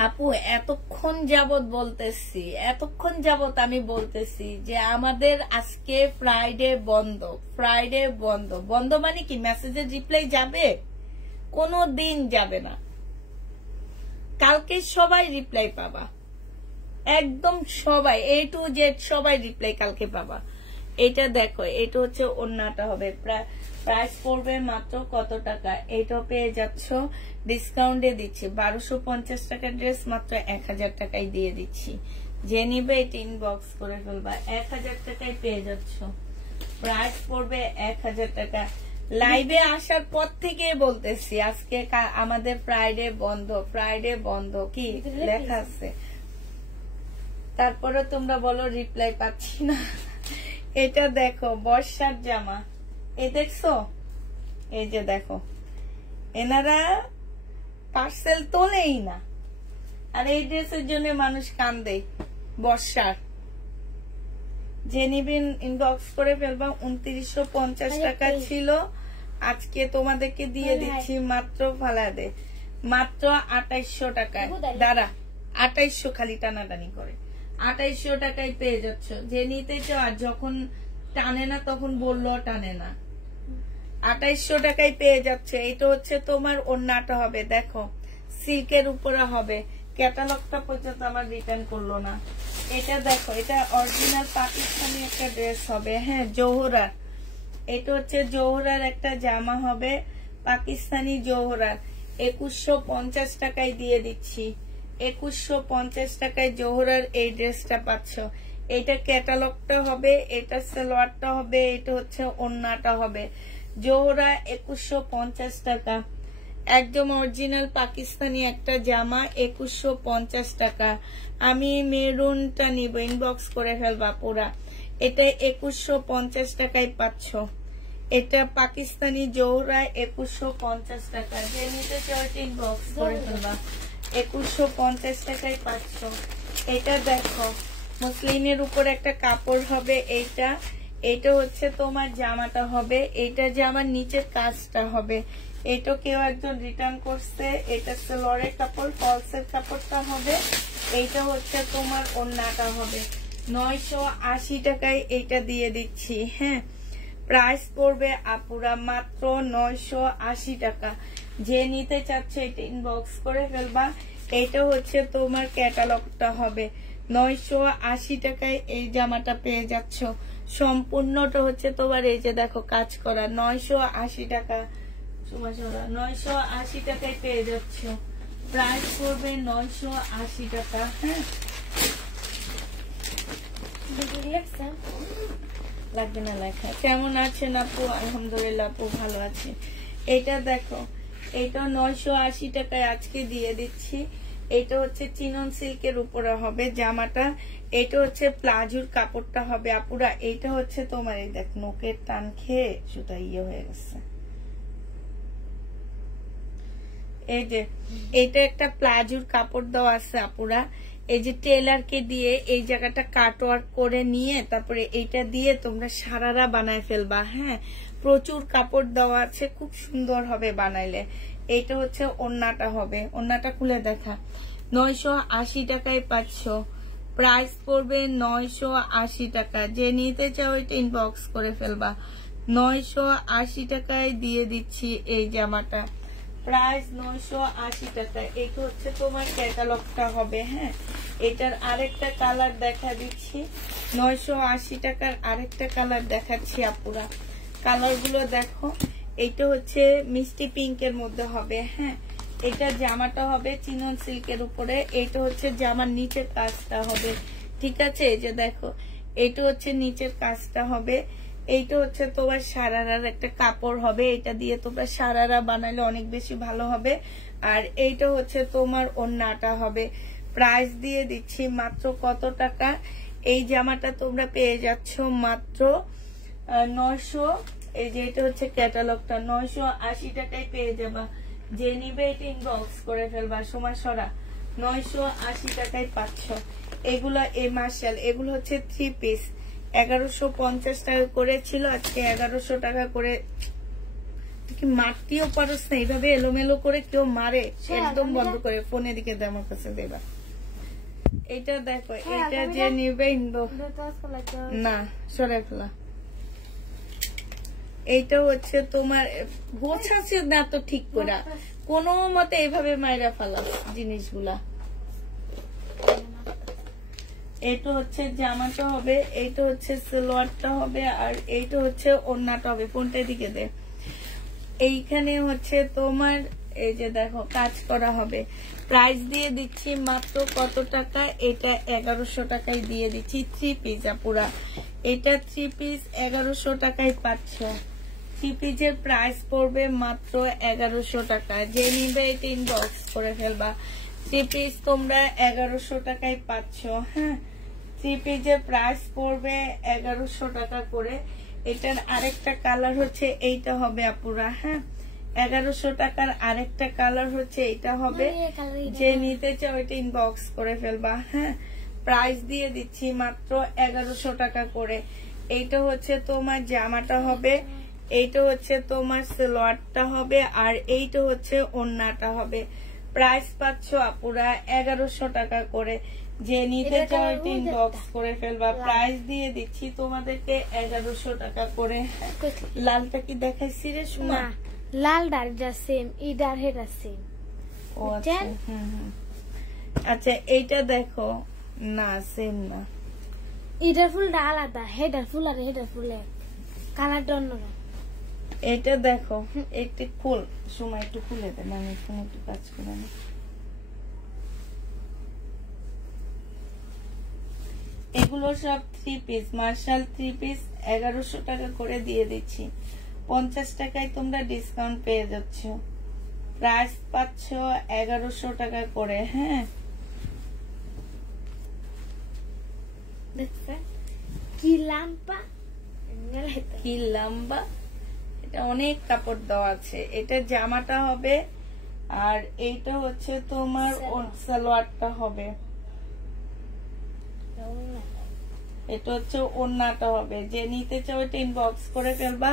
আপু এতক্ষণ যাবত বলতেছি, আমি বলতেছি যে আমাদের আজকে ফ্রাইডে বন্ধ। ফ্রাইডে বন্ধ। বন্ধ মানে কি মেসেজের রিপ্লাই যাবে? কোনো দিন যাবে না। কালকে সবাই রিপ্লাই পাবা, একদম সবাই, A to Z সবাই রিপ্লাই কালকে পাবা। এটা দেখো, এটা হচ্ছে ওড়নাটা হবে। প্রাইস পড়বে মাত্র কত টাকা? এটা পেয়ে যাচ্ছ ডিসকাউন্টে দিচ্ছি। 1250 টাকার ড্রেস মাত্র 1000 টাকায় দিয়ে দিচ্ছি। যে নিবে এটা ইনবক্স করে ফেলবা। 1000 টাকায় পেয়ে যাচ্ছ। প্রাইস পড়বে 1000 টাকা। লাইভে আসার পর থেকে বলতেছি আজকে আমাদের ফ্রাইডে বন্ধ। ফ্রাইডে বন্ধ কি লেখা আছে? তারপরে তোমরা বলো রিপ্লাই পাচ্ছি না। এটা দেখো বর্ষার জামা, এই দেখছো? এই যে দেখো, এনারা পার্সেল তোলেই না, আর এই ড্রেসের জন্য মানুষ কান্দে। বর্ষার। যে নিবেন ইনবক্স করে ফেলবা। 2950 টাকা ছিল, আজকে তোমাদেরকে দিয়ে দিচ্ছি মাত্র ফালা দে মাত্র 2800 টাকায়। দাঁড়া 2800 খালি টানাটানি করে 2800 টাকায় পেয়ে যাচ্ছ। যে নিতে চাও আর যখন টানে না তখন বললো টানে না। 2800 টাকায় পেয়ে যাচ্ছে। এটা হচ্ছে তোমার ওড়নাটা হবে, দেখো সিল্কের উপরে হবে। ক্যাটালগটা পর্যন্ত আমার রিটার্ন করলো না। এটা দেখো, এটা অরিজিনাল পাকিস্তানি একটা ড্রেস হবে। হ্যাঁ, জোহরার। এটা হচ্ছে জোহরার একটা জামা হবে, পাকিস্তানি জোহরার। 2150 টাকায় দিয়ে দিচ্ছি। 2150 টাকায় জোহরার এই ড্রেসটা পাচ্ছ। এটা ক্যাটালগটা হবে, এটা সালোয়ারটা হবে, এটা হচ্ছে ওড়নাটা হবে। জোহরা 2150 টাকা। একদম অরিজিনাল পাকিস্তানি একটা জামা 2150 টাকা। আমি মেরুনটা নিব, ইনবক্স করে ফেলবা পুরা। এটা 2150 টাকায় পাচ্ছ। এটা পাকিস্তানি জোহরা 2150 টাকা। যে নিতে চাও ইনবক্স করে ফেলবা। 2150 টাকায় পাচ্ছ। এটা দেখো মসলিনের উপর একটা কাপড় হবে। এইটা হচ্ছে তোমার জামাটা হবে। এইটা জামার নিচের কাজটা হবে। এটা কেউ একজন রিটার্ন করছে। এটা সালোয়ারের কাপড়, ফলসের কাপড়টা হবে। এইটা হচ্ছে তোমার ওড়নাটা হবে। 980 টাকায় এইটা দিয়ে দিচ্ছি। হ্যাঁ, প্রাইস পড়বে আপুরা মাত্র 980 টাকা। যে নিতে চাচ্ছে এটা ইনবক্স করে ফেলবা। এইটা হচ্ছে তোমার ক্যাটালগটা হবে। 980 টাকায় এই জামাটা পেয়ে যাচ্ছ। সম্পূর্ণটা হচ্ছে তোমার এই যে দেখো কাজ করা। 980 টাকা। 980 টাকায় পেয়ে যাচ্ছ। প্রাইস পড়বে 980 টাকা। হ্যাঁ, লাগবে না লেখা। কেমন আছেন আপু? আলহামদুলিল্লাহ আপু ভালো আছে। এটা দেখো, এটা 980 টাকায় আজকে দিয়ে দিচ্ছি। এটা হচ্ছে চিনন সিল্কের উপরে হবে জামাটা। এটা হচ্ছে প্লাজোর কাপড়টা হবে আপুরা। এটা হচ্ছে তোমার এই দেখ নোকের টান খেয়ে সুতা হয়ে গেছে। এই যে এটা একটা প্লাজোর কাপড় দেওয়া আছে আপুরা। এই যে টেলারকে দিয়ে এই জায়গাটা কাটওয়ার্ক করে নিয়ে তারপরে এইটা দিয়ে তোমরা সারারা বানায় ফেলবা। হ্যাঁ, প্রচুর কাপড় দেওয়া আছে, খুব সুন্দর হবে বানাইলে। এইটা হচ্ছে ওড়নাটা হবে। ওড়নাটা খুলে দেখা। 980 টাকায় পাচ্ছ। প্রাইস পড়বে 980 টাকা। যে নিতে চাও এটা ইনবক্স করে ফেলবা। 980 টাকায় দিয়ে দিচ্ছি এই জামাটা। প্রাইস 980 টাকা। এটা হচ্ছে তোমার ক্যাটালগটা হবে। হ্যাঁ, এটার আরেকটা কালার দেখা দিচ্ছি। 980 টাকার আরেকটা কালার দেখাচ্ছি আপুরা। কালার গুলো দেখো। এটা হচ্ছে মিষ্টি পিঙ্কের মধ্যে হবে। হ্যাঁ, এটা জামাটা হবে চিনন সিল্কের উপরে। এটা হচ্ছে জামার নিচের কাজটা হবে। ঠিক আছে, এই যে দেখো এটা হচ্ছে নিচের কাজটা হবে। এইটা হচ্ছে তোমার সারারার একটা কাপড় হবে। এটা দিয়ে তোমরা সারারা বানাইলে অনেক বেশি ভালো হবে। আর এইটা হচ্ছে তোমার ওড়নাটা হবে। প্রাইস দিয়ে দিচ্ছি মাত্র কত টাকা? এই জামাটা তোমরা পেয়ে যাচ্ছ মাত্র 900। এই যে এটা হচ্ছে ক্যাটালগটা। 980 টাকায় পেয়ে যাবা। যে নিবে এটা ইনবক্স করে ফেলবা। সময় সরা 980 টাকায় পাচ্ছ। এগুলো এ মার্শাল, এগুলো হচ্ছে 3 পিস। 1150 টাকা করে ছিল, আজকে 1100 টাকা করে। কি মারতেও পারস না এইভাবে এলোমেলো করে? কেউ মারে? একদম বন্ধ করে ফোনে দিকে দে, আমার কাছে দেবা। এটা দেখো, এটা যে নিবে না সরে ফেলা। এইটা হচ্ছে তোমার গোছাচ্ছে না তো ঠিক করে, কোনো মতে এইভাবে মাইরা ফেলা জিনিসগুলা। এটা হচ্ছে জামাটা হবে, এইটা হচ্ছে সালোয়ারটা হবে, আর এইটা হচ্ছে ওড়নাটা হবে। ফোনটা দিকে দে। এইখানে হচ্ছে তোমার এই যে দেখো কাজ করা হবে। প্রাইস দিয়ে দিচ্ছি মাত্র কত টাকা? এটা 1100 টাকায় দিয়ে দিচ্ছি। 3 পিস পুরা। এটা 3 পিস 1100 টাকায় পাচ্ছ। 3 পিসের প্রাইস পড়বে মাত্র 1100 টাকা। যে নিবে এটা ইনবক্স করে ফেলবা। 3 পিস তোমরা 1100 টাকায় পাচ্ছ। হ্যাঁ, 3 পিসের প্রাইস পড়বে 1100 টাকা করে। এটার আরেকটা কালার হচ্ছে এইটা হবে আপুরা। হ্যাঁ, 1100 টাকার আরেকটা কালার হচ্ছে এইটা হবে। যে নিতে চাও ওইটা ইনবক্স করে ফেলবা। হ্যাঁ, প্রাইস দিয়ে দিচ্ছি মাত্র 1100 টাকা করে। এইটা হচ্ছে তোমার জামাটা হবে। এইটা হচ্ছে তোমার সালোয়ারটা হবে, আর এইটা হচ্ছে ওড়নাটা হবে। প্রাইস পাচ্ছ আপুরা 1100 টাকা করে। যে নিতে চাও ইনবক্স করে ফেলবা। প্রাইস দিয়ে দিচ্ছি তোমাদেরকে 1100 টাকা করে। লালটা কি দেখাইছি রে শোনা? লাল ডারটা সেম, ইডার হেডা সেম। ও আচ্ছা, আচ্ছা এইটা দেখো, না সেম না, ইডার ফুলটা আলাদা, হেডার ফুল আর হেডার ফুল এক, কালারটা অন্যরকম। এটা দেখো, একটু ফুল সময় একটু খুলে দেন, আমি এখানে একটু কাজ করে নিই। এগুলো সব 3 পিস, মার্শাল 3 পিস 1100 টাকা করে দিয়ে দিচ্ছি। 50 টাকায় তোমরা ডিসকাউন্ট পেয়ে যাচ্ছ। প্রাইস পাচ্ছ 1100 টাকা করে। হ্যাঁ, কি লম্বা, কি লম্বা, এটা অনেক কাপড় দেওয়া আছে। এটা জামাটা হবে, আর এইটা হচ্ছে তোমার সালোয়ারটা হবে, এটা হচ্ছে ওড়নাটা হবে। যে নিতে চাও এটা ইনবক্স করে ফেলবা।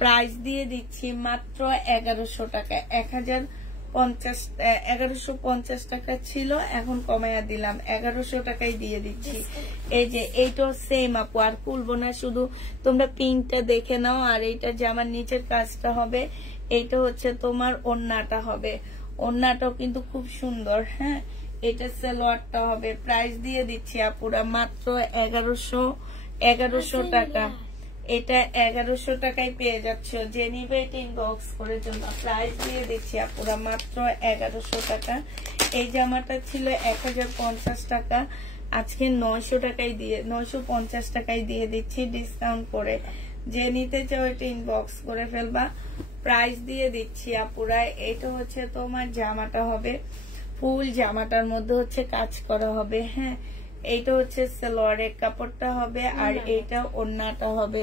প্রাইস দিয়ে দিচ্ছি মাত্র 1100 টাকা। 1150 টাকা ছিল, এখন কমাইয়া দিলাম, 1100 টাকায় দিয়ে দিচ্ছি। এই যে এইটা সেম আপু, আর খুলবো না, শুধু তোমরা প্রিন্টটা দেখে নাও। আর এইটা জামার নিচের কাজটা হবে, এইটা হচ্ছে তোমার ওড়নাটা হবে। ওড়নাটাও কিন্তু খুব সুন্দর। হ্যাঁ, এটা সালোয়ারটা হবে। প্রাইস দিয়ে দিচ্ছি আপুরা মাত্র 1100 টাকা। এটা 1100 টাকায় পেয়ে যাচ্ছ। যে নিবে এটা ইনবক্স করে জন্য। প্রাইস দিয়ে দিচ্ছি আপুরা মাত্র 1100 টাকা। এই জামাটা ছিল 1050 টাকা, আজকে 900 টাকায় দিয়ে 950 টাকায় দিয়ে দিচ্ছি ডিসকাউন্ট করে। যে নিতে চাও এটা ইনবক্স করে ফেলবা। প্রাইস দিয়ে দিচ্ছি আপুরা। এটা হচ্ছে তোমার জামাটা হবে, ফুল জামাটার মধ্যে হচ্ছে কাজ করা হবে। হ্যাঁ, এইটা হচ্ছে সালোয়ারের কাপড়টা হবে, আর এইটা ওড়নাটা হবে।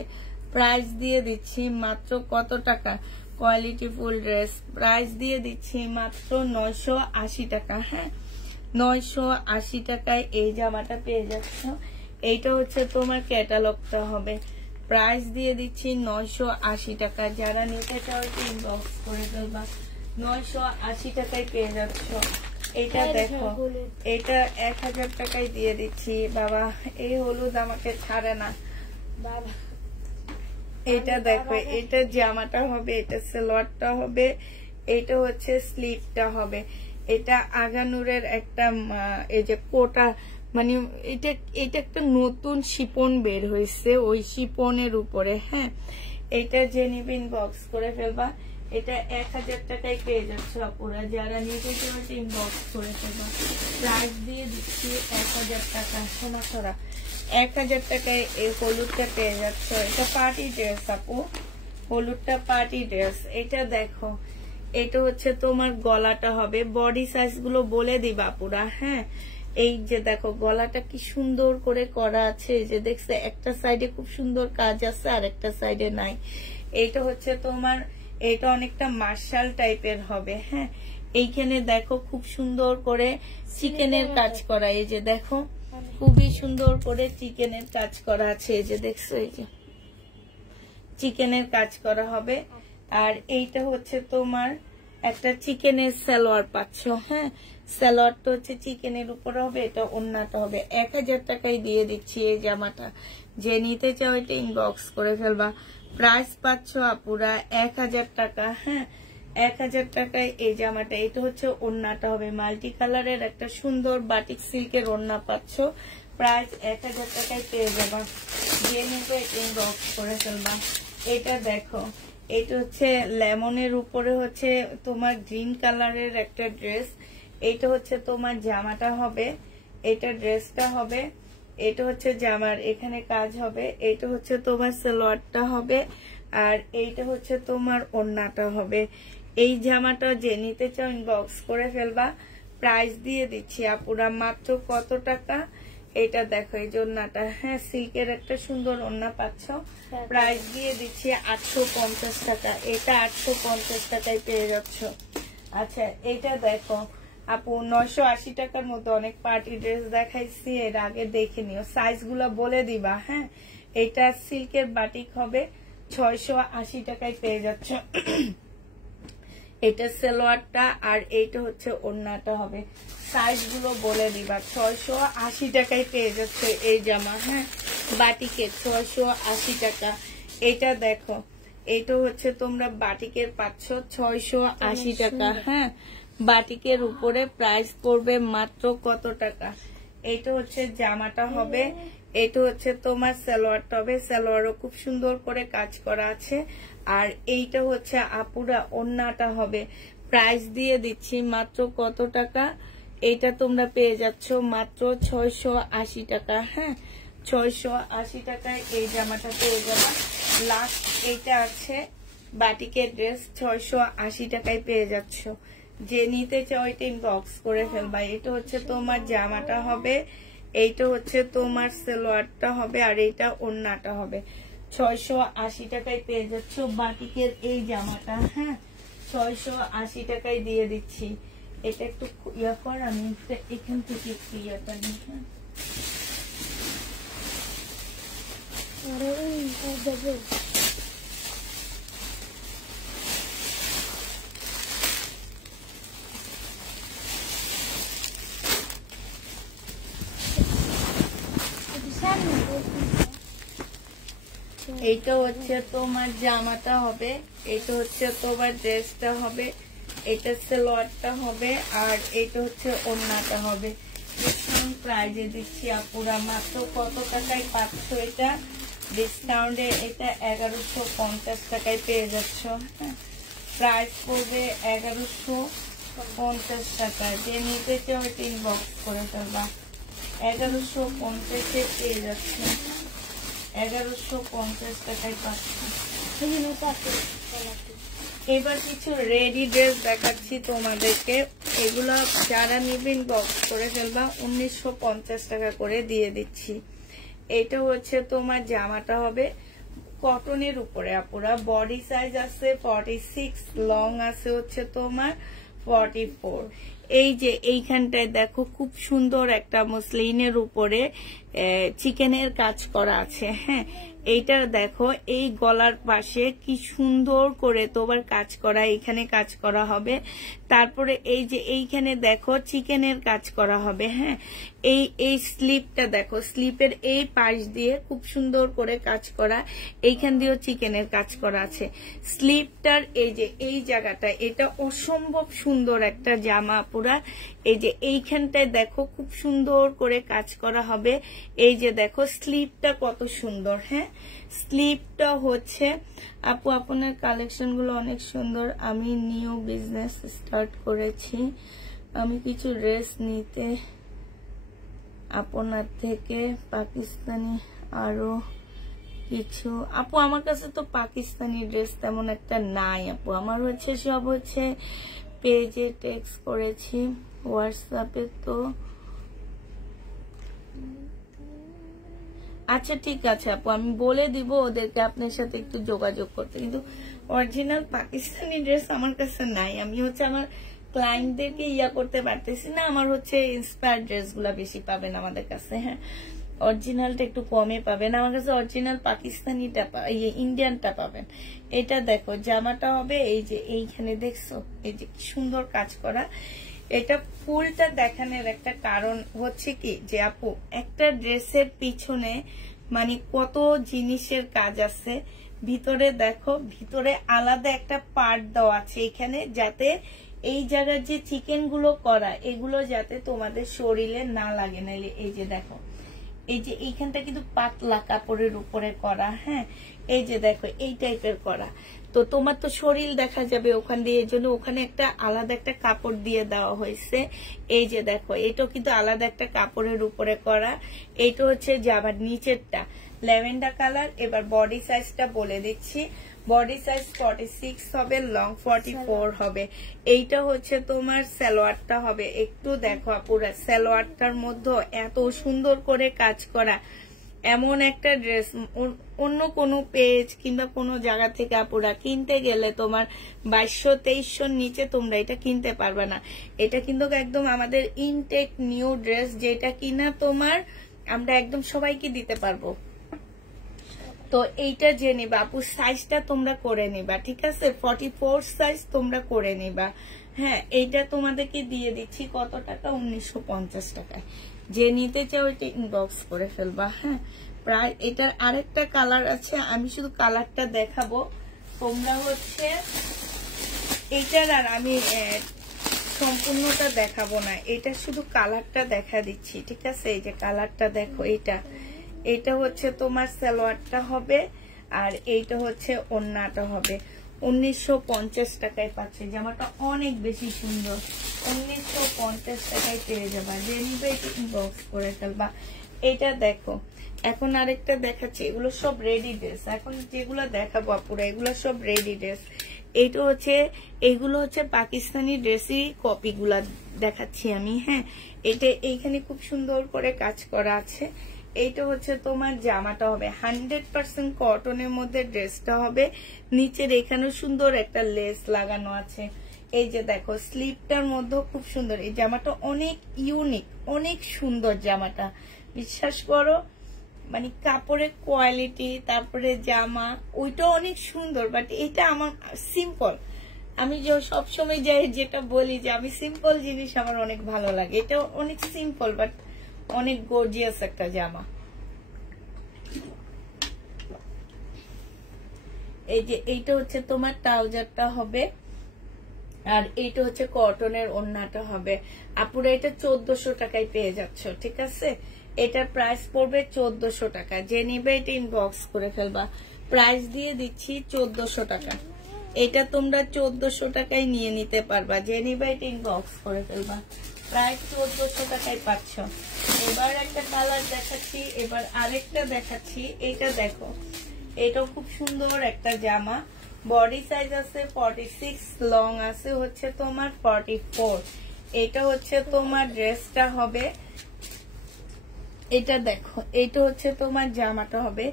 প্রাইস দিয়ে দিচ্ছি মাত্র কত টাকা? Quality full dress. প্রাইস দিয়ে দিচ্ছি মাত্র 980 টাকা। হ্যাঁ, 980 টাকায় এই জামাটা পেয়ে যাচ্ছ। এইটা হচ্ছে তোমার ক্যাটালগটা হবে। প্রাইস দিয়ে দিচ্ছি 980 টাকা। যারা নিতে চাও ইনবক্স করে ফেলবা। 980 টাকায় পেয়ে যাচ্ছ। এটা দেখো, এটা 1000 টাকায় দিয়ে দিচ্ছি। বাবা, এই হলুদ আমাকে ছাড়ে না বাবা। এটা দেখো, এটা জামাটা হবে, এটা সালোয়ারটা হবে, এটা হচ্ছে স্লিভটা হবে। এটা আগানুরের একটা এই যে কোটা, মানে এটা একটা নতুন শিপন বের হয়েছে, ওই শিপনের উপরে। হ্যাঁ, এটা যে নিবে ইনবক্স করে ফেলবা। এটা 1000 টাকায় পেয়ে যাচ্ছ আপুরা। যারা নিতে চাও ইনবক্স করে ফেলবা। প্রাইস দিয়ে দিচ্ছি 1000 টাকা। শোনা ছড়া 1000 টাকায় এই হলুদটা পেয়ে যাচ্ছ। এটা পার্টি ড্রেস আপু, হলুদটা পার্টি ড্রেস। এটা দেখো, এটা হচ্ছে তোমার গলাটা হবে। বডি সাইজ গুলো বলে দিবা আপুরা। হ্যাঁ, এই যে দেখো গলাটা কি সুন্দর করে করা আছে, যে দেখছে একটা সাইডে খুব সুন্দর কাজ আছে, আর একটা সাইডে নাই। এইটা হচ্ছে তোমার, এটা অনেকটা মার্শাল টাইপের হবে। হ্যাঁ, এইখানে দেখো খুব সুন্দর করে চিকেনের কাজ করা। এই যে দেখো, খুবই সুন্দর করে চিকেনের কাজ করা আছে। এই যে দেখছো, এই যে চিকেনের কাজ করা হবে। আর এইটা হচ্ছে তোমার একটা চিকেনের সালোয়ার পাচ্ছ। হ্যাঁ, সালোয়ারটা হচ্ছে চিকেনের উপরে হবে, এটা ওড়নাটা হবে। 1000 টাকায় দিয়ে দিচ্ছি এই জামাটা। যে নিতে চাও এটা ইনবক্স করে ফেলবা। প্রাইস পাচ্ছ আপুরা 1000 টাকা। হ্যাঁ, 1000 টাকায় এই জামাটা। এটা হচ্ছে ওড়নাটা হবে, মাল্টি কালারের একটা সুন্দর বাটিক সিল্কের ওড়না পাচ্ছ। প্রাইস 1000 টাকায় পেয়ে যাবা। যে নিতে এটা ইনবক্স করে ফেলবা। এটা দেখো, এটা হচ্ছে লেমনের উপরে হচ্ছে তোমার গ্রিন কালারের একটা ড্রেস। এটা হচ্ছে তোমার জামাটা হবে, এটা ড্রেসটা হবে, এটা হচ্ছে জামার এখানে কাজ হবে, এটা হচ্ছে তোমার সালোয়ারটা হবে, আর এইটা হচ্ছে তোমার ওড়নাটা হবে। এই জামাটা যে নিতে চাও ইনবক্স করে ফেলবা। প্রাইস দিয়ে দিচ্ছি আপুরা মাত্র কত টাকা? এটা দেখো, এই যে ওড়নাটা। হ্যাঁ, সিল্কের একটা সুন্দর ওড়না পাচ্ছ। প্রাইস দিয়ে দিচ্ছি 850 টাকা। এটা 850 টাকায় পেয়ে যাচ্ছ। আচ্ছা, এটা দেখো আপু, 980 টাকার মতো অনেক পার্টি ড্রেস দেখাইছি, এর আগে দেখে নিও। সাইজ গুলা বলে দিবা। হ্যাঁ, এটা সিল্কের বাটিক হবে, 680 টাকায় পেয়ে যাচ্ছ। এটা সালোয়ারটা আর এইটা হচ্ছে ওড়নাটা হবে। সাইজ গুলো বলে দিবা। 680 টাকায় পেয়ে যাচ্ছে এই জামা। হ্যাঁ, বাটিকের 680 টাকা। এটা দেখো, এইটা হচ্ছে তোমরা বাটিকের পাচ্ছ 680 টাকা। হ্যাঁ, বাটিকের উপরে প্রাইস পড়বে মাত্র কত টাকা। এইটা হচ্ছে জামাটা হবে, এটা হচ্ছে তোমার সালোয়ারটা হবে। সালোয়ারও খুব সুন্দর করে কাজ করা আছে। আর এইটা হচ্ছে আপুরা ওড়নাটা হবে। প্রাইস দিয়ে দিচ্ছি মাত্র কত টাকা। এইটা তোমরা পেয়ে যাচ্ছ মাত্র 680 টাকা। হ্যাঁ, 680 টাকায় এই জামাটা পেয়ে যাবা। লাস্ট এইটা আছে বাটিকের ড্রেস, 680 টাকায় পেয়ে যাচ্ছ। যে নিতে চাও এটা ইনবক্স করে ফেলবা। এটা হচ্ছে তোমার জামাটা হবে, এইটা হচ্ছে তোমার সালোয়ারটা হবে, আর এইটা ওড়নাটা হবে। 680 টাকায় পেয়ে যাচ্ছ বাটিকের এই জামাটা। হ্যাঁ, 680 টাকায় দিয়ে দিচ্ছি। এটা একটু ইয়া কর, আমি এখান থেকে একটু ইয়াটা নিই। এইটা হচ্ছে তোমার জামাটা হবে, এইটা হচ্ছে তোমার ড্রেসটা হবে, এটা সালোয়ারটা হবে, আর এইটা হচ্ছে ওড়নাটা হবে। ডিসকাউন্ট প্রাইজে দিচ্ছি আপুরা মাত্র কত টাকায় পাচ্ছ এটা ডিসকাউন্টে। এটা 1150 টাকায় পেয়ে যাচ্ছ। হ্যাঁ, প্রাইস পড়বে 1150 টাকা। যে নিতে চাও এটা ইনবক্স করে ফেলবা। 1150 পেয়ে যাচ্ছে, 1150 টাকায় পাচ্ছি। এবার কিছু রেডি ড্রেস দেখাচ্ছি তোমাদেরকে। এগুলো যারা নিবে ইনবক্স করে ফেলবা। 1950 টাকা করে দিয়ে দিচ্ছি। এটা হচ্ছে তোমার জামাটা হবে কটনের উপরে আপুরা। বডি সাইজ আছে 46, লং আছে হচ্ছে তোমার 44। এই যে এইখানটায় দেখো খুব সুন্দর একটা মসলিনের উপরে চিকেনের কাজ করা আছে। হ্যাঁ, এইটার দেখো এই গলার পাশে কি সুন্দর করে তোমার কাজ করা, এখানে কাজ করা হবে। তারপরে এই যে এইখানে দেখো চিকেনের কাজ করা হবে। হ্যাঁ, এই স্লিপটা দেখো, স্লিপের এই পাশ দিয়ে খুব সুন্দর করে কাজ করা, এইখান দিয়েও চিকেনের কাজ করা আছে। স্লিপটার এই যে এই জায়গাটা, এটা অসম্ভব সুন্দর একটা জামা পুরা। এই যে এইখানটায় দেখো খুব সুন্দর করে কাজ করা হবে। এই যে দেখো স্লিপটা কত সুন্দর। হ্যাঁ, স্লিপটা হচ্ছে আপু আপনার কালেকশন গুলো অনেক সুন্দর। আমি নিউ বিজনেস স্টার্ট করেছি, আমি কিছু ড্রেস নিতে আপনার থেকে পাকিস্তানি আরো কিছু। আপু আমার কাছে তো পাকিস্তানি ড্রেস তেমন একটা নাই আপু, আমার হচ্ছে সব হচ্ছে পেজে টেক্সট করেছি, হোয়াটসঅ্যাপে তো। আচ্ছা ঠিক আছে আপু, আমি বলে দিব ওদেরকে আপনার সাথে একটু যোগাযোগ করতে। কিন্তু অরিজিনাল পাকিস্তানি ড্রেস আমার কাছে নাই। আমি হচ্ছে আমার ক্লায়েন্টদেরকে ইয়া করতে পারতেছি না। আমার হচ্ছে ইন্সপায়ার্ড ড্রেস গুলা বেশি পাবেন আমাদের কাছে। হ্যাঁ, অরিজিনালটা একটু কমে পাবেন আমার কাছে। অরিজিনাল পাকিস্তানিটা ইন্ডিয়ানটা পাবেন। এটা দেখো জামাটা হবে এই যে এইখানে দেখছো, এই যে কি সুন্দর কাজ করা। এটা ফুলটা দেখানোর একটা কারণ হচ্ছে কি যে আপু একটা ড্রেসের পিছনে মানে কত জিনিসের কাজ আছে। ভিতরে দেখো, ভিতরে আলাদা একটা পার্ট দেওয়া আছে এখানে, যাতে এই জায়গার যে চিকেন গুলো করা এগুলো যাতে তোমাদের শরীরে না লাগে। নাইলে এই যে দেখো, এই যে এইখানটা কিন্তু পাতলা কাপড়ের উপরে করা। হ্যাঁ, এই যে দেখো এই টাইপের করা, তো তোমার তো শরীর দেখা যাবে ওখান দিয়ে, এই জন্য ওখানে একটা আলাদা একটা কাপড় দিয়ে দেওয়া হয়েছে। এই যে দেখো এটাও কিন্তু আলাদা একটা কাপড়ের উপরে করা। এইটা হচ্ছে জামার নিচেরটা ল্যাভেন্ডার কালার। এবার বডি সাইজটা বলে দিচ্ছি। বডি সাইজ 46 হবে, লং 44 হবে। এইটা হচ্ছে তোমার সালোয়ারটা হবে। একটু দেখো আপুরা, সালোয়ারটার মধ্যে এত সুন্দর করে কাজ করা। এমন একটা ড্রেস অন্য কোনো পেজ কিংবা কোনো জায়গা থেকে আপুরা কিনতে গেলে তোমার 2200-2300 নিচে তোমরা এটা কিনতে পারবে না। এটা কিন্তু একদম আমাদের ইনটেক নিউ ড্রেস, যেটা কিনা তোমার আমরা একদম সবাইকে দিতে পারবো। তো এইটা যে নিবা আপু সাইজটা তোমরা করে নিবা, ঠিক আছে? 44 সাইজ তোমরা করে নিবা। হ্যাঁ, এইটা তোমাদেরকে দিয়ে দিচ্ছি কত টাকা? 1950 টাকায়। যে নিতে চাও এটা ইনবক্স করে ফেলবা। হ্যাঁ, প্রায় এটার আরেকটা কালার আছে, আমি শুধু কালারটা দেখাবো। তোমরা হচ্ছে এইটার আর আমি সম্পূর্ণটা দেখাবো না, এটা শুধু কালারটা দেখা দিচ্ছি, ঠিক আছে? এই যে কালারটা দেখো, এটা হচ্ছে তোমার সালোয়ারটা হবে আর এইটা হচ্ছে ওড়নাটা হবে। 1950 টাকায় পাচ্ছে। জামাটা অনেক বেশি সুন্দর, 1950 টাকায় পেয়ে যাবা। যে নিবে এটা ইনবক্স করে ফেলবা। এটা দেখো, এখন আরেকটা দেখাচ্ছি, এগুলো সব রেডি ড্রেস। এখন যেগুলো দেখাবো আপুরা এগুলো সব রেডি ড্রেস। এইগুলো হচ্ছে পাকিস্তানি ড্রেসই কপি গুলা দেখাচ্ছি আমি। হ্যাঁ, এটা এইখানে খুব সুন্দর করে কাজ করা আছে। এইটা হচ্ছে তোমার জামাটা হবে 100% কটনের মধ্যে, ড্রেসটা হবে নিচের এখানেও সুন্দর একটা লেস লাগানো আছে। এই যে দেখো স্লিপটার মধ্যে খুব সুন্দর। এই জামাটা অনেক ইউনিক, অনেক সুন্দর জামাটা, বিশ্বাস করো। মানে কাপড়ের কোয়ালিটি, তারপরে জামা ওইটা অনেক সুন্দর, বাট এটা আমার সিম্পল। আমি যে সবসময় যাই যেটা বলি যে আমি সিম্পল জিনিস আমার অনেক ভালো লাগে। এটা অনেক সিম্পল বাট অনেক গর্জিয়াস একটা জামা। এই যে এইটা হচ্ছে তোমার ট্রাউজারটা হবে আর এইটা হচ্ছে কটনের ওড়নাটা হবে। আপুরা এটা 1400 টাকায় পেয়ে যাচ্ছ, ঠিক আছে? এটার প্রাইস পড়বে 1400 টাকা। যে নিবে এটা ইনবক্স করে ফেলবা। প্রাইস দিয়ে দিচ্ছি 1400 টাকা। এটা তোমরা 1400 টাকায় নিয়ে নিতে পারবা। যে নিবে এটা ইনবক্স করে ফেলবা। প্রাইস 1400 টাকায় পাচ্ছ। এবার একটা কালার দেখাচ্ছি, এবার আরেকটা দেখাচ্ছি। এটা দেখো, এটা খুব সুন্দর একটা জামা। বডি সাইজ আছে 46, লং আছে হচ্ছে তোমার 44। এটা হচ্ছে তোমার ড্রেসটা হবে। এটা দেখো, এটা হচ্ছে তোমার জামাটা হবে।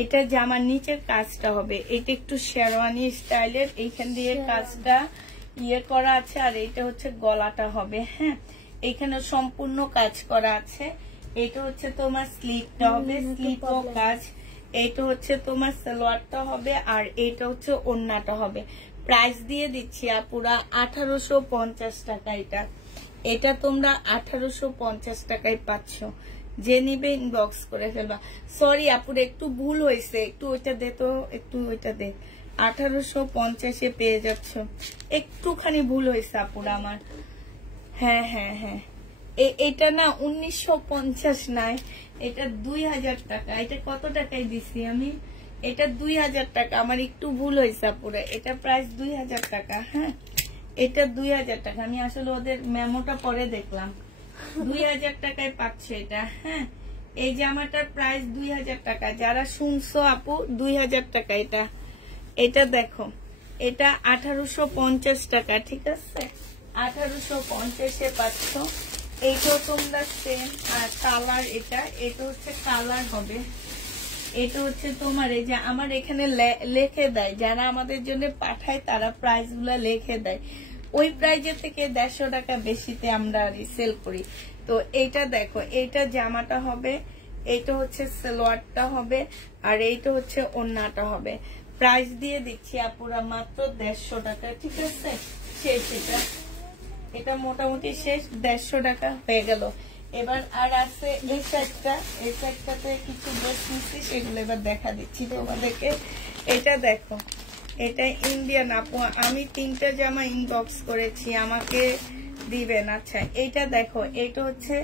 এটা জামার নিচের কাজটা হবে, এটা একটু শেরওয়ানি স্টাইলের, এইখান দিয়ে কাজটা করা আছে। আর এটা হচ্ছে গলাটা হবে। হ্যাঁ, এখানে সম্পূর্ণ কাজ করা আছে। এটা হচ্ছে তোমার স্লিপটা হবে, স্লিপও কাজ। এইটা হচ্ছে তোমার সালোয়ারটা হবে আর এইটা হচ্ছে ওড়নাটা হবে। প্রাইস দিয়ে দিচ্ছি আপুরা 1850 টাকা। এটা তোমরা 1850 টাকায় পাচ্ছ। যে নিবে ইনবক্স করে ফেলবা। সরি আপুরা একটু ভুল হয়েছে, একটু ওইটা দে তো, একটু ওইটা দে। 1850-এ পেয়ে যাচ্ছ। একটুখানি ভুল হয়েছে আপুরা আমার। হ্যাঁ হ্যাঁ হ্যাঁ, এটা না 1950 নাই, এটা 2000 টাকা। এটা কত টাকায় দিছি আমি? এটা 2000 টাকা। আমার একটু ভুল হয়েছে আপুরা, এটা প্রাইস 2000 টাকা। হ্যাঁ, এটা 2000 টাকা। আমি আসলে ওদের মেমোটা পরে দেখলাম। 2000 টাকায় পাচ্ছে এটা। হ্যাঁ, এই জামাটার প্রাইস 2000 টাকা। যারা শুনছো আপু 2000 টাকা এটা। এটা দেখো, এটা 1850 টাকা, ঠিক আছে? 1850-এ পাচ্ছ। এইটাও তোমরা সেম কালার। এটা হচ্ছে কালার হবে। এটা হচ্ছে তোমার, এই যে আমার এখানে লেখে দেয়, যারা আমাদের জন্য পাঠায় তারা প্রাইস গুলা লেখে দেয়। ওই প্রাইজের থেকে 150 টাকা বেশিতে আমরা রিসেল করি। তো এইটা দেখো, এইটা জামাটা হবে, এইটা হচ্ছে সালোয়ারটা হবে আর এইটা হচ্ছে ওড়নাটা হবে। প্রাইস দিয়ে দিচ্ছি আপুরা মাত্র 150 টাকা, ঠিক আছে? শেষ। এটা মোটামুটি শেষ, 150 টাকা হয়ে গেল। এবার আর আছে এই সাইডটাতে কিছু ড্রেস নিচ্ছি, সেগুলো এবার দেখা দিচ্ছি তোমাদেরকে। এটা দেখো, এটা ইন্ডিয়ান আপু। আমি 3টা জামা ইনবক্স করেছি, আমাকে দিবেন। আচ্ছা, এইটা দেখো, এটা হচ্ছে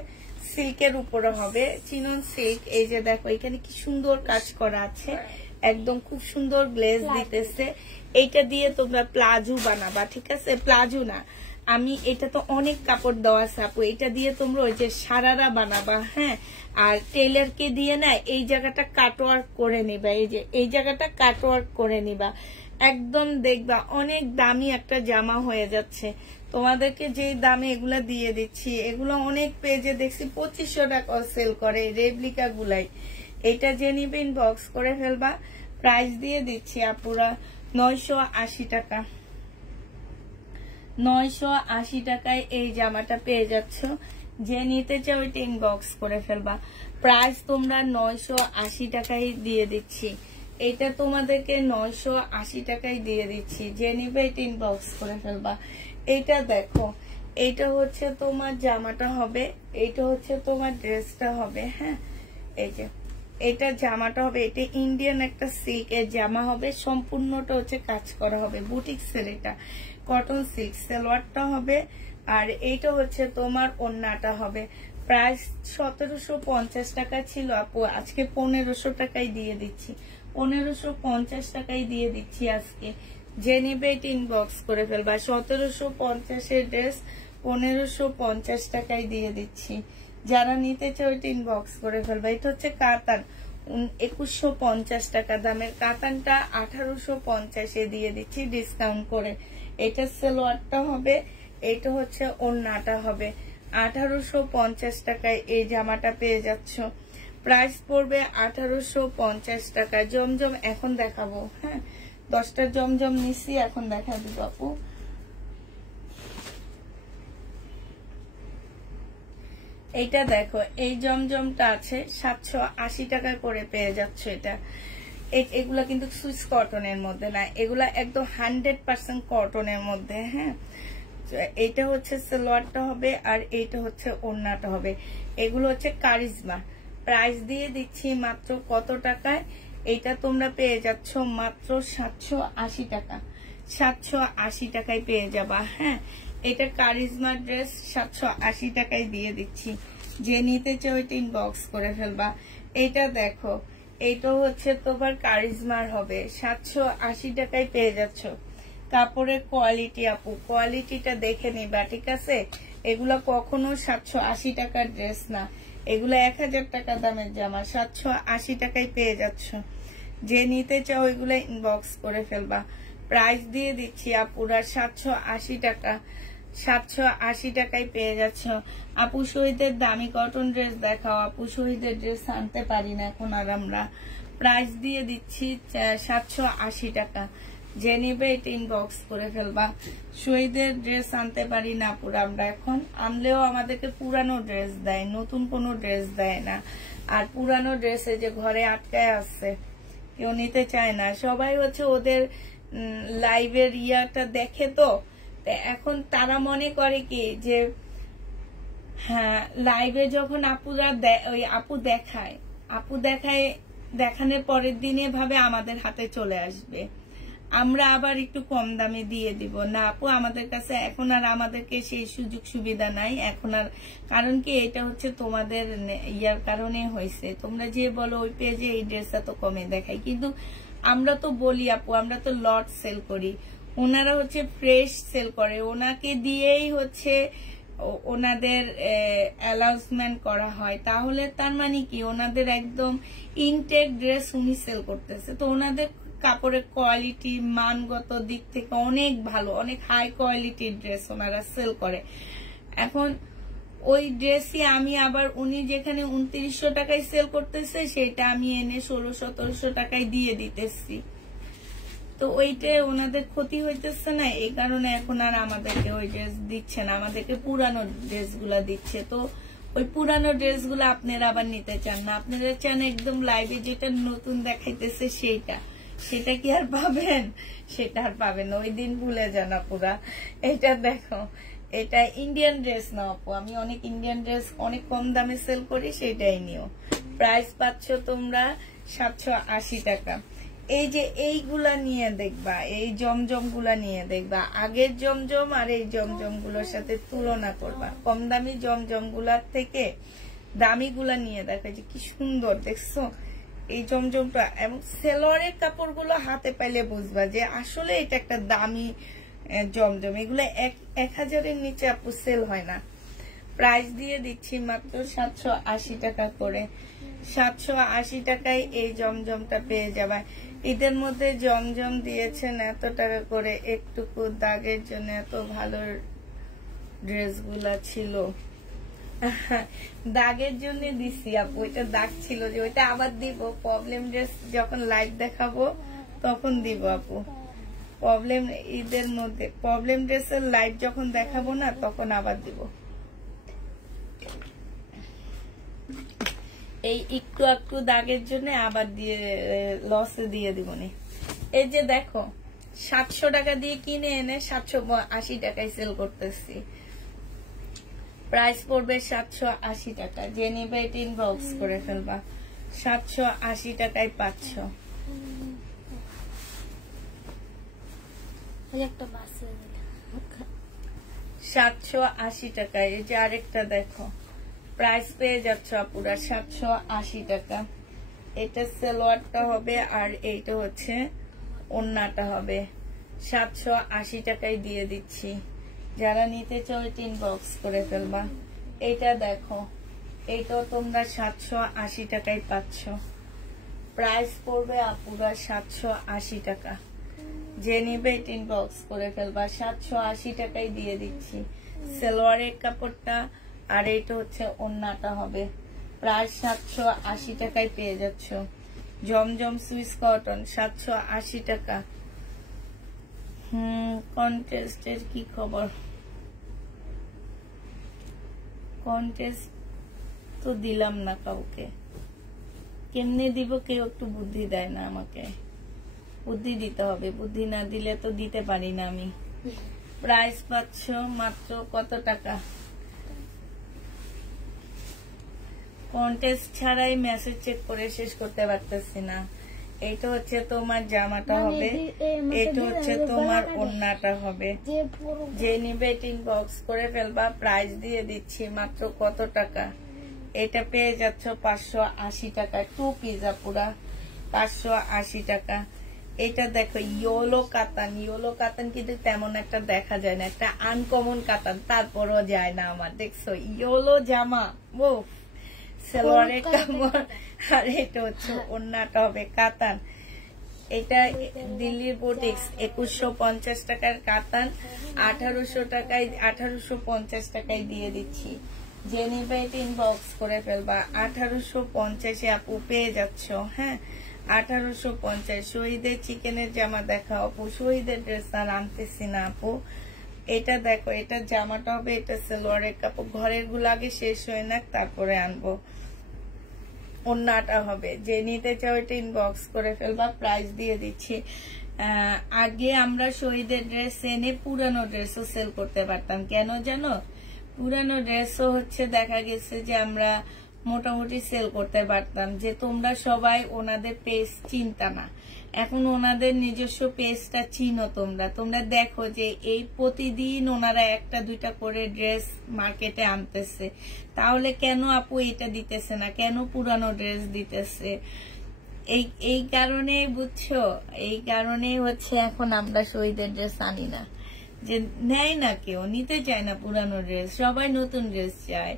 সিল্কের উপরে হবে, চিনন সিল্ক। এই যে দেখো, এখানে কি সুন্দর কাজ করা আছে, একদম খুব সুন্দর গ্লেজ দিতেছে। এইটা দিয়ে তোমরা প্লাজো বানাবা, ঠিক আছে? প্লাজো না, আমি এটা তো অনেক কাপড় দেওয়া আছে আপু, এটা দিয়ে তোমরা ওই যে সারারা বানাবা। হ্যাঁ, আর টেইলারকে দিয়ে না এই জায়গাটা কাটওয়ার্ক করে নিবা। এই যে এই জায়গাটা কাটওয়ার্ক করে নিবা, একদম দেখবা অনেক দামি একটা জামা হয়ে যাচ্ছে। তোমাদেরকে যেই দামে এগুলা দিয়ে দিচ্ছি, এগুলো অনেক পেজে দেখছি 2500 টাকা সেল করে রেপ্লিকা গুলাই। এটা যে নিবে ইনবক্স করে ফেলবা। প্রাইস দিয়ে দিচ্ছি আপুরা 980 টাকা। 980 টাকায় এই জামাটা পেয়ে যাচ্ছ। যে নিতে চাও ওইটা ইনবক্স করে ফেলবা। প্রাইস তোমরা 980 টাকায় দিয়ে দিচ্ছি। এটা তোমাদেরকে 980 টাকায় দিয়ে দিচ্ছি, যে নিবে এটা ইনবক্স করে ফেলবা। এটা দেখো, এইটা হচ্ছে তোমার জামাটা হবে, এইটা হচ্ছে তোমার ড্রেসটা হবে। হ্যাঁ, এই যে এটা জামাটা হবে, এটা ইন্ডিয়ান একটা সিল্কের জামা হবে, সম্পূর্ণটা হচ্ছে কাজ করা হবে, বুটিক সেল, এটা কটন সিল্ক, সালোয়ারটা হবে। আর এইটা হচ্ছে তোমার ওড়নাটা হবে। প্রাইস 1750 টাকা ছিল আপু, আজকে 1500 টাকায় দিয়ে দিচ্ছি, 1550 টাকায় দিয়ে দিচ্ছি আজকে। যে নিবে এটা ইনবক্স করে ফেলবা। 1750 ড্রেস 1550 টাকায় দিয়ে দিচ্ছি, যারা নিতে চাও এটা ইনবক্স করে ফেলবা। এটা হচ্ছে কাতান, 2150 টাকা দামের কাতানটা 1850 দিয়ে দিচ্ছি ডিসকাউন্ট করে। এটা সালোয়ারটা হবে, এটা হচ্ছে ওড়নাটা হবে। 1850 টাকায় এই জামাটা পেয়ে যাচ্ছ। প্রাইস পড়বে 1850 টাকা। জমজম এখন দেখাবো। হ্যাঁ, 10টা জমজম নিছি, এখন দেখা দিব আপু। এইটা দেখো, এই জমজমটা আছে 780 টাকা করে পেয়ে যাচ্ছ। এটা এগুলা কিন্তু সুইস কটনের মধ্যে না, এগুলা একদম 100% কটনের মধ্যে। হ্যাঁ, এইটা হচ্ছে সালোয়ারটা হবে, আর এইটা হচ্ছে ওড়নাটা হবে। এগুলো হচ্ছে কারিজমা। প্রাইস দিয়ে দিচ্ছি মাত্র কত টাকায়? এইটা তোমরা পেয়ে যাচ্ছ মাত্র 780 টাকা, 780 টাকায় পেয়ে যাবা। হ্যাঁ, এটা কারিজমা ড্রেস 780 টাকায় দিয়ে দিচ্ছি, যে নিতে চাও এটা ইনবক্স করে ফেলবা। এটা দেখো, এইটা হচ্ছে তোমার কারিজমার হবে, 780 টাকায় পেয়ে যাচ্ছ। কাপড়ের কোয়ালিটি আপু, কোয়ালিটিটা দেখে নিবা, ঠিক আছে? এগুলা কখনো 780 টাকার ড্রেস না, এগুলা 1000 টাকা দামের জামা, 780 টাকায় পেয়ে যাচ্ছ। যে নিতে চাও এগুলা ইনবক্স করে ফেলবা। প্রাইস দিয়ে দিচ্ছি আপুরা 780 টাকা, 780 টাকায় পেয়ে যাচ্ছ। আপু শহীদের দামি কটন ড্রেস দেখাও। আপু শহীদের ড্রেস আনতে পারি না এখন আর আমরা। প্রাইস দিয়ে দিচ্ছি 780 টাকা, যে নিবে এটা ইনবক্স করে ফেলবা। শহীদের ড্রেস আনতে পারি না পুরা আমরা এখন, আনলেও আমাদেরকে পুরানো ড্রেস দেয়, নতুন কোনো ড্রেস দেয় না। আর পুরানো ড্রেসে যে ঘরে আটকায় আছে, কেউ নিতে চায় না। সবাই হচ্ছে ওদের লাইভের ইয়াটা দেখে, তো এখন তারা মনে করে কি যে হ্যাঁ, লাইভে যখন আপুরা ওই আপু দেখায়, দেখানোর পরের দিনে ভাবে আমাদের হাতে চলে আসবে, আমরা আবার একটু কম দামে দিয়ে দিব। না আপু, আমাদের কাছে এখন আর আমাদেরকে সেই সুযোগ সুবিধা নাই এখন আর। কারণ কি, এটা হচ্ছে তোমাদের ইয়ার কারণে হয়েছে। তোমরা যে বলো ওই পেজে এই ড্রেসটা তো কমে দেখাই, কিন্তু আমরা তো বলি আপু, আমরা তো লট সেল করি, ওনারা হচ্ছে ফ্রেশ সেল করে, ওনাকে দিয়েই হচ্ছে ওনাদের অ্যানাউন্সমেন্ট করা হয়। তাহলে তার মানে কি, ওনাদের একদম ইনটেক ড্রেস উনি সেল করতেছে, তো ওনাদের কাপড়ের কোয়ালিটি মানগত দিক থেকে অনেক ভালো, অনেক হাই কোয়ালিটির ড্রেস ওনারা সেল করে। এখন ওই ড্রেসই আমি আবার উনি যেখানে 2900 টাকায় সেল করতেছে, সেটা আমি এনে 1600-1700 টাকায় দিয়ে দিতেছি, তো ওইটা ওনাদের ক্ষতি হইতেছে না। এই কারণে এখন আর আমাদেরকে ওই ড্রেস দিচ্ছে না, আমাদেরকে পুরানো ড্রেসগুলা দিচ্ছে। তো ওই পুরানো ড্রেসগুলো আপনারা আবার নিতে চান না, আপনারা চান একদম লাইভে যেটা নতুন দেখাইতেছে সেটা কি আর পাবেন? সেটা আর পাবেন না, ওই দিন ভুলে যান পুরা। এটা দেখো, এটা ইন্ডিয়ান ড্রেস না আপু, আমি অনেক ইন্ডিয়ান ড্রেস অনেক কম দামে সেল করি, সেটাই নিও। প্রাইস পাচ্ছ তোমরা 780 টাকা। এই যে এইগুলা নিয়ে দেখবা, এই জমজম গুলা নিয়ে দেখবা, আগের জমজম আর এই জমজম গুলোর সাথে তুলনা করবা। কম দামি জমজম গুলার থেকে দামি গুলা নিয়ে দেখা, যে কি সুন্দর দেখছো এই জমজমটা। এবং সেলোয়ারের কাপড় গুলো হাতে পাইলে বুঝবা যে আসলে এটা একটা দামি জমজম। এগুলো 1000-এর নিচে আপু সেল হয় না। প্রাইস দিয়ে দিচ্ছি মাত্র 780 টাকা করে, 780 টাকায় এই জমজমটা পেয়ে যাবে। ঈদের মধ্যে জমজম দিয়েছেন এত টাকা করে, একটুকু দাগের জন্য এত ভালো ড্রেসগুলা ছিল, দাগের জন্য দিছি আপু। ওইটা দাগ ছিল যে ওইটা আবার দিব, প্রবলেম ড্রেস যখন লাইভ দেখাবো তখন দিব আপু। প্রবলেম ঈদের মধ্যে প্রবলেম ড্রেসের লাইভ যখন দেখাবো না, তখন আবার দিব। এই একটু একটু দাগের জন্য আবার দিয়ে লসে দিয়ে দিবনি। এই যে দেখো 700 টাকা দিয়ে কিনে এনে 780 টাকায় সেল করতেছি। প্রাইস পড়বে 780 টাকা। যে নিবে এটা ইনবক্স করে ফেলবা। 780 টাকায় পাচ্ছ। একটা বাস 780 টাকায়। এই যে আরেকটা দেখো, প্রাইস পেয়ে যাচ্ছ পুরা 780 টাকা। এটা সালোয়ারটা হবে আর এইটা হচ্ছে ওড়নাটা হবে। 780 টাকায় দিয়ে দিচ্ছি। যারা নিতে চাও এটা ইনবক্স করে ফেলবা। এটা দেখো, এইটাও তোমরা 780 টাকায় পাচ্ছ। প্রাইস পড়বে আপুরা 780 টাকা। যে নিবে এটা ইনবক্স করে ফেলবা। 780 টাকায় দিয়ে দিচ্ছি। সালোয়ারের কাপড়টা আর এইটা হচ্ছে ওড়নাটা হবে। প্রায় 780 টাকায় পেয়ে যাচ্ছ। জমজম সুইস কটন 780 টাকা। কন্টেস্টের কি খবর? কন্টেস্ট তো দিলাম না কাউকে। কেমনে দিব? কেউ একটু বুদ্ধি দেয় না আমাকে। বুদ্ধি দিতে হবে, বুদ্ধি না দিলে তো দিতে পারি না আমি। প্রাইস পাচ্ছ মাত্র কত টাকা? কন্টেস্ট ছাড়াই মেসেজ চেক করে শেষ করতে পারতেছি না। এইটা হচ্ছে তোমার জামাটা হবে, এইটা হচ্ছে তোমার ওড়নাটা হবে। যে নিবে ইনবক্স করে ফেলবা। প্রাইস দিয়ে দিচ্ছি মাত্র কত টাকা? এটা পেয়ে যাচ্ছ 580 টাকা। 2 পিস পুরা 580 টাকা। এটা দেখো ইয়েলো কাতান। ইয়েলো কাতান কিন্তু তেমন একটা দেখা যায় না, একটা আনকমন কাতান, তারপরও যায় না আমার। দেখছো ইয়েলো জামা, ও সালোয়ারের কাপড় আর এটা হচ্ছে ওড়নাটা হবে কাতান। এটা দিল্লির বুটিক্স 2150 টাকার কাতান 1800 টাকায় 1850 টাকায় দিয়ে দিচ্ছি। যে নিবে এটা ইনবক্স করে ফেলবা। 1850 আপু পেয়ে যাচ্ছ। হ্যাঁ 1850। শহীদের চিকেনের জামা দেখা আপু। শহীদের ড্রেস আর আনতেছি না আপু। এটা দেখো, এটা জামাটা হবে, এটা সালোয়ারের কাপড়। ঘরের গুলো আগে শেষ হয়ে না, তারপরে আনবো। ওড়নাটা হবে। যে নিতে চাও এটা ইনবক্স করে ফেলবা। প্রাইস দিয়ে দিচ্ছি। আগে আমরা শহীদের ড্রেস এনে পুরানো ড্রেসও সেল করতে পারতাম। কেন জানো? পুরানো ড্রেসও হচ্ছে দেখা গেছে যে আমরা মোটামুটি সেল করতে পারতাম, যে তোমরা সবাই ওনাদের পেজ চিন্তা না। এখন ওনাদের নিজস্ব পেজটা চিনো তোমরা দেখো যে এই প্রতিদিন ওনারা একটা দুইটা করে ড্রেস মার্কেটে আনতেছে। তাহলে কেন আপু এটা দিতেছে না? কেন পুরানো ড্রেস দিতেছে? এই কারণে বুঝছো, এই কারণে হচ্ছে এখন আমরা শহীদের ড্রেস আনি না। যে নেয় না, কেউ নিতে চায় না পুরানো ড্রেস, সবাই নতুন ড্রেস চায়।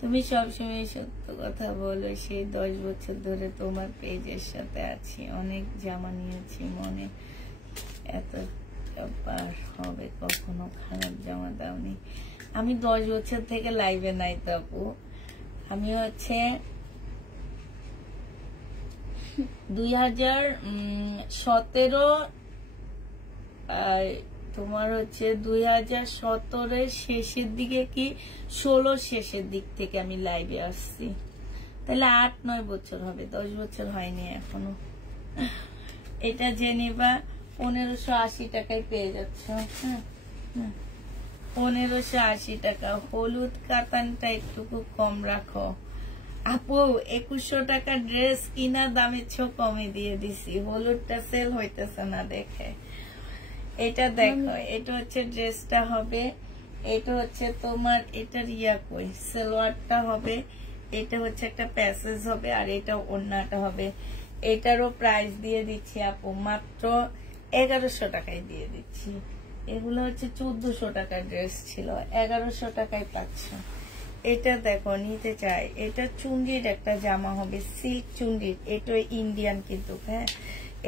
তুমি সবসময় সত্য কথা বলো। সেই 10 বছর ধরে তোমার পেজের সাথে আছি, অনেক জামা নিয়েছি মনে। এত বার হবে কখনো খারাপ জামা দাওনি? আমি 10 বছর থেকে লাইভে নাই তো আপু। আমি হচ্ছে 2017 তোমার হচ্ছে 2017 শেষের দিকে কি 16 শেষের দিক থেকে আমি লাইভে আসছি। তাহলে 8-9 বছর হবে, 10 বছর হয়নি এখনো। এটা জেনেভা 1580 টাকায় পেয়ে যাচ্ছ। 1580 টাকা। হলুদ কাতানটা একটু কম রাখো আপু। 2100 টাকা ড্রেস কিনা দামের চেয়ে কমে দিয়ে দিছি। হলুদটা সেল হইতেছে না দেখে। এটা দেখো, এটা হচ্ছে ড্রেসটা হবে, এটা হচ্ছে তোমার এটার কই সালোয়ারটা হবে, এটা হচ্ছে একটা প্যাসেজ হবে আর এটা ওড়নাটা হবে। এটারও প্রাইস দিয়ে দিচ্ছি আপু মাত্র 1100 টাকায় দিয়ে দিচ্ছি। এগুলো হচ্ছে 1400 টাকার ড্রেস ছিল, 1100 টাকায় পাচ্ছ। এটা দেখো নিতে চাই। এটা চুন্ডির একটা জামা হবে, সিল্ক চুন্ডির। এটা ইন্ডিয়ান কিন্তু। হ্যাঁ